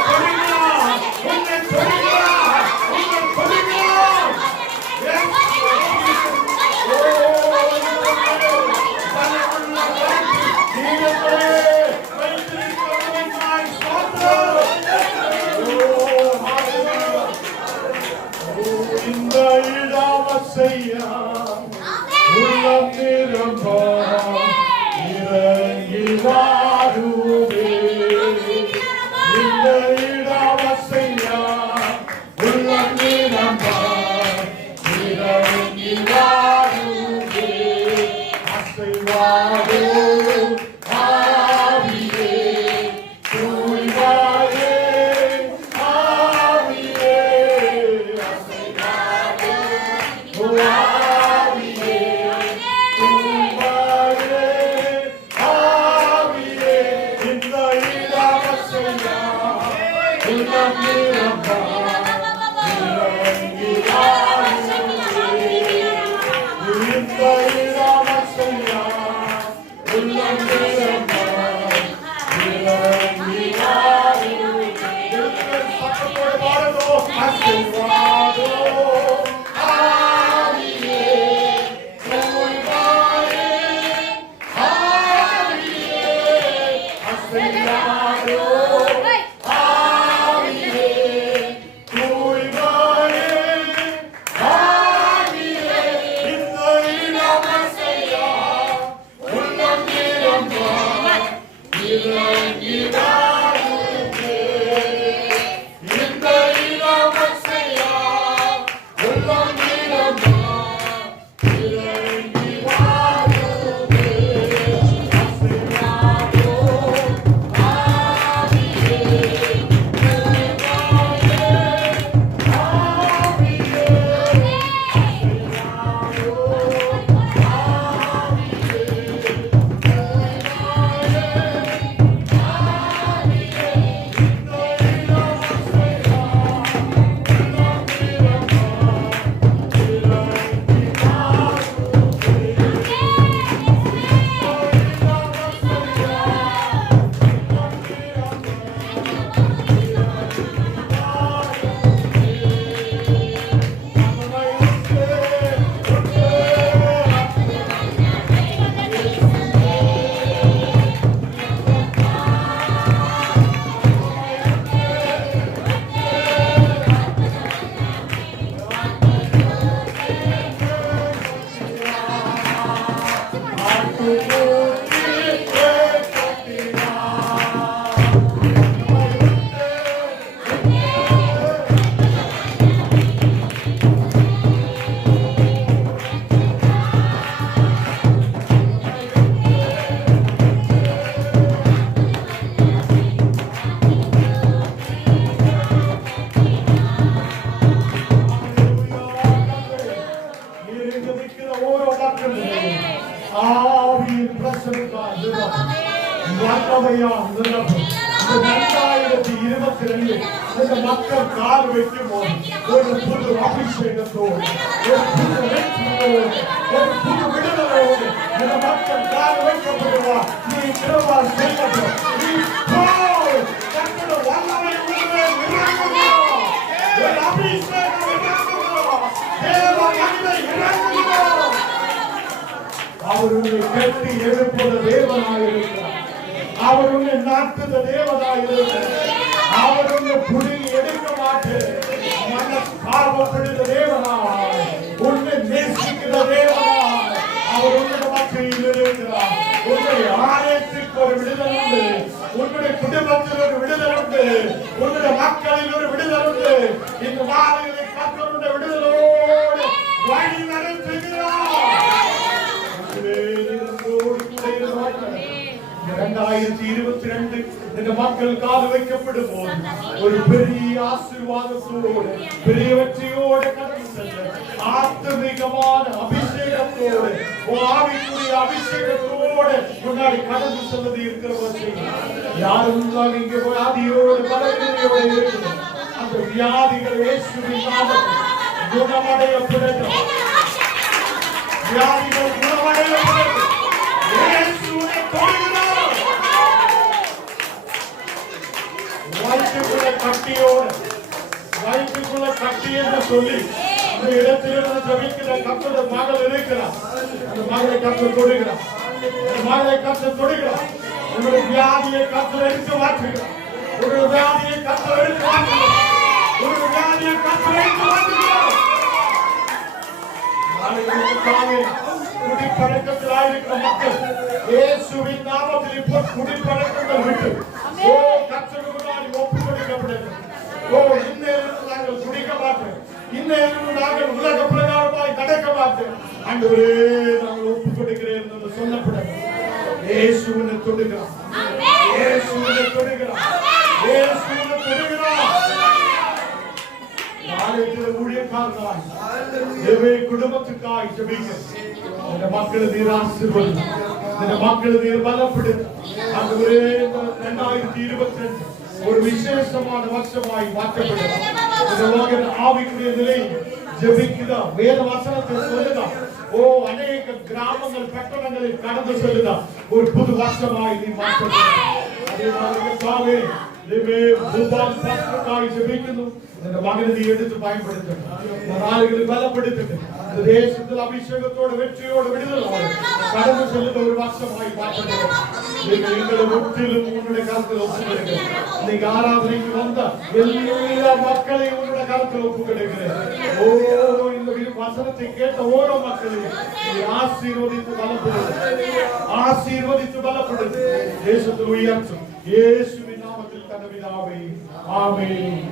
உள்ளம் நிரம்ப இறங்கி வாருமே. இந்த இளமசையா உள்ளம் நிரம்ப இறங்கி வாருமே. சத்தத்தோடு பாடுவோம். ஆசீர்வாதோ ஆவியே தூய்மையே ஆவியே ஆசீர்வாதோ ஆவியே தூய்மையே ஆவியே இந்த இளமசையா உள்ளம் நிரம்ப இறங்கி வாருமே. இந்த இளமசையா உள்ளம் நிரம்ப இறங்கி வாருமே. ஆசீர்வாதோ ஆவியே தூய்மையே ஆவியே ஆசீர்வாதோ ஆவியின் பிரசன்னத்தால் வல்லமையா நிரப்பும். இந்த 2022 இந்த மக்கள் கால் வைக்கும் ஒரு புது அபிஷேகத்தோடு, ஒரு புது வெற்றியோடு, ஒரு புது விடுதலோடு இந்த மக்கள் கால் வைக்கப்படுவார். நீ கிருபை செய்யட்டும். நீ போய் கர்த்தருடைய வல்லமை உன்மேல் இறங்குகிறோம். ஒரு அபிஷேகம் இறங்குகிறோம். தேவ மகிமை இறங்குகிறோம். அவர் உன்னை கட்டி எழுப்புத தேவனாயிருக்கிறார். அவர் உன்னை நாட்டுத தேவனாயிருக்கிறார். அவர் உன்னை புடில் எடுக்க மாட்டேன் மனஸ்தாபப்படுத தேவனாய், உன்னை நேசிக்கிற தேவனாய் அவர் உன்னுடைய மத்தியில் இருக்கிறார். உன்னுடைய ஆலயத்திற்கு ஒரு விடுதலை உண்டு. உன்னுடைய குடும்பத்தில் ஒரு விடுதலை உண்டு. உன்னுடைய மக்களில் ஒரு விடுதலை உண்டு. இந்த வாழைகளை கர்த்தருடைய விடுதலோடு வழி நடத்துகிறார். 2022 இந்த மக்கள் காது வைக்கப்படும் போது ஒரு பெரிய ஆசீர்வாதத்தோடு, பெரிய வெற்றியோடு கடந்து செல்ல ஆத்மீகமான அபிஷேகத்தோடு, ஆவிக்குரிய அபிஷேகத்தோடு முன்னாடி கடந்து செல்வது இருக்கிற யாரும் இங்கே வியாதியோடு பலவீனத்தோடு இருக்கிறது. அந்த வியாதிகள் இயேசுவின் நாமத்தில் குணமடையப்படட்டும். வியாதிகள் குணமடையப்படட்டும். இயேசுவை தொடுகிறார். வயிற்றுக்குள்ள கட்டியோடு, வயிற்றுக்குள்ள கட்டி என்று சொல்லி அந்த இடத்திலிருந்து ஜபிக்கிற கர்த்தருடைய மகள் இருக்கிறார். அந்த மகளை கர்த்தர் தொடுகிறார். அந்த மகளை கர்த்தர் தொடுகிறார். உங்களுடைய வியாதியை கர்த்தர் எடுத்து மாற்றுகிறார். உங்களுடைய வியாதியை கர்த்தர் எடுத்து மாற்றுகிறார். உங்களுடைய வியாதியை கர்த்தர் எடுத்து மாற்றுகிறார். குடிப்பழக்கத்தில் இருக்கிற மக்கள் இயேசுவின் நாமத்தில் இப்போ குடிப்பழக்கங்கள் விட்டு கர்த்தருக்கு முன்னாடி ஒப்பு கொடுக்கப்படும். இன்னும் நாங்கள் குடிக்க மாட்டோம். இன்னும் நாங்கள் உலக பிரகாரமாய் நடக்க மாட்டோம். ஆண்டவரே நாங்கள் ஒப்பு கொடுக்கிறேன் என்று சொல்லப்படும். இயேசுவினை தொடுகிறார். இயேசுவினை தொடுகிறார். இயேசுவினை தொடுகிறார். ஊழியக்காரர்களாய் தேவ குடும்பத்துக்காய் ஜெபிக்க இந்த மக்களை நீர் ஆசீர்வதியும். இந்த மக்களை நீர் பலப்படுத்தும். ஆண்டவரே 2022 ஒரு விசேஷமான வருஷமாய் மாற்றப்படும். இந்த உலகின் ஆவிக்குரிய நிலை ஜெபிக்குதா, வேத வசனத்தை சொல்லுதா. ஓ, அநேக கிராமங்கள் பட்டணங்களில் கடந்து செல்லுதா. ஒரு புது வருஷமாய் நீ மாற்றப்படும். அதே மாதிரி கர்த்தாவே, தேவே பூபால் பாஸ்டருக்காய் ஜெபிക്കുന്നു. இந்த மகனை எடுத்து பயன்படுத்தணும். ஆளுகளை பலப்படுத்தணும். இந்த தேசத்தில் அபிஷேகத்தோட வெற்றியோடு விடுதலை கடந்து செல்லுகிற ஒரு வருஷமாய் மாற்றப்படும். எங்களை முற்றிலும் உன்னுடைய கருத்தில் ஒப்புக்கொடுக்கிறேன். இன்னைக்கு ஆராதனைக்கு வந்த எல்லா மக்களையும் உன்னுடைய கருத்தில் ஒப்புக்கொடுக்கிறேன். ஓ, இந்த வசனத்தை கேட்ட ஓரோ மக்களையும் ஆசீர்வதித்து பலப்படுது. தேசத்தில் உயர்த்தும் இயேசுவின் நாமத்தில் தந்த பிதாவே, ஆமென்.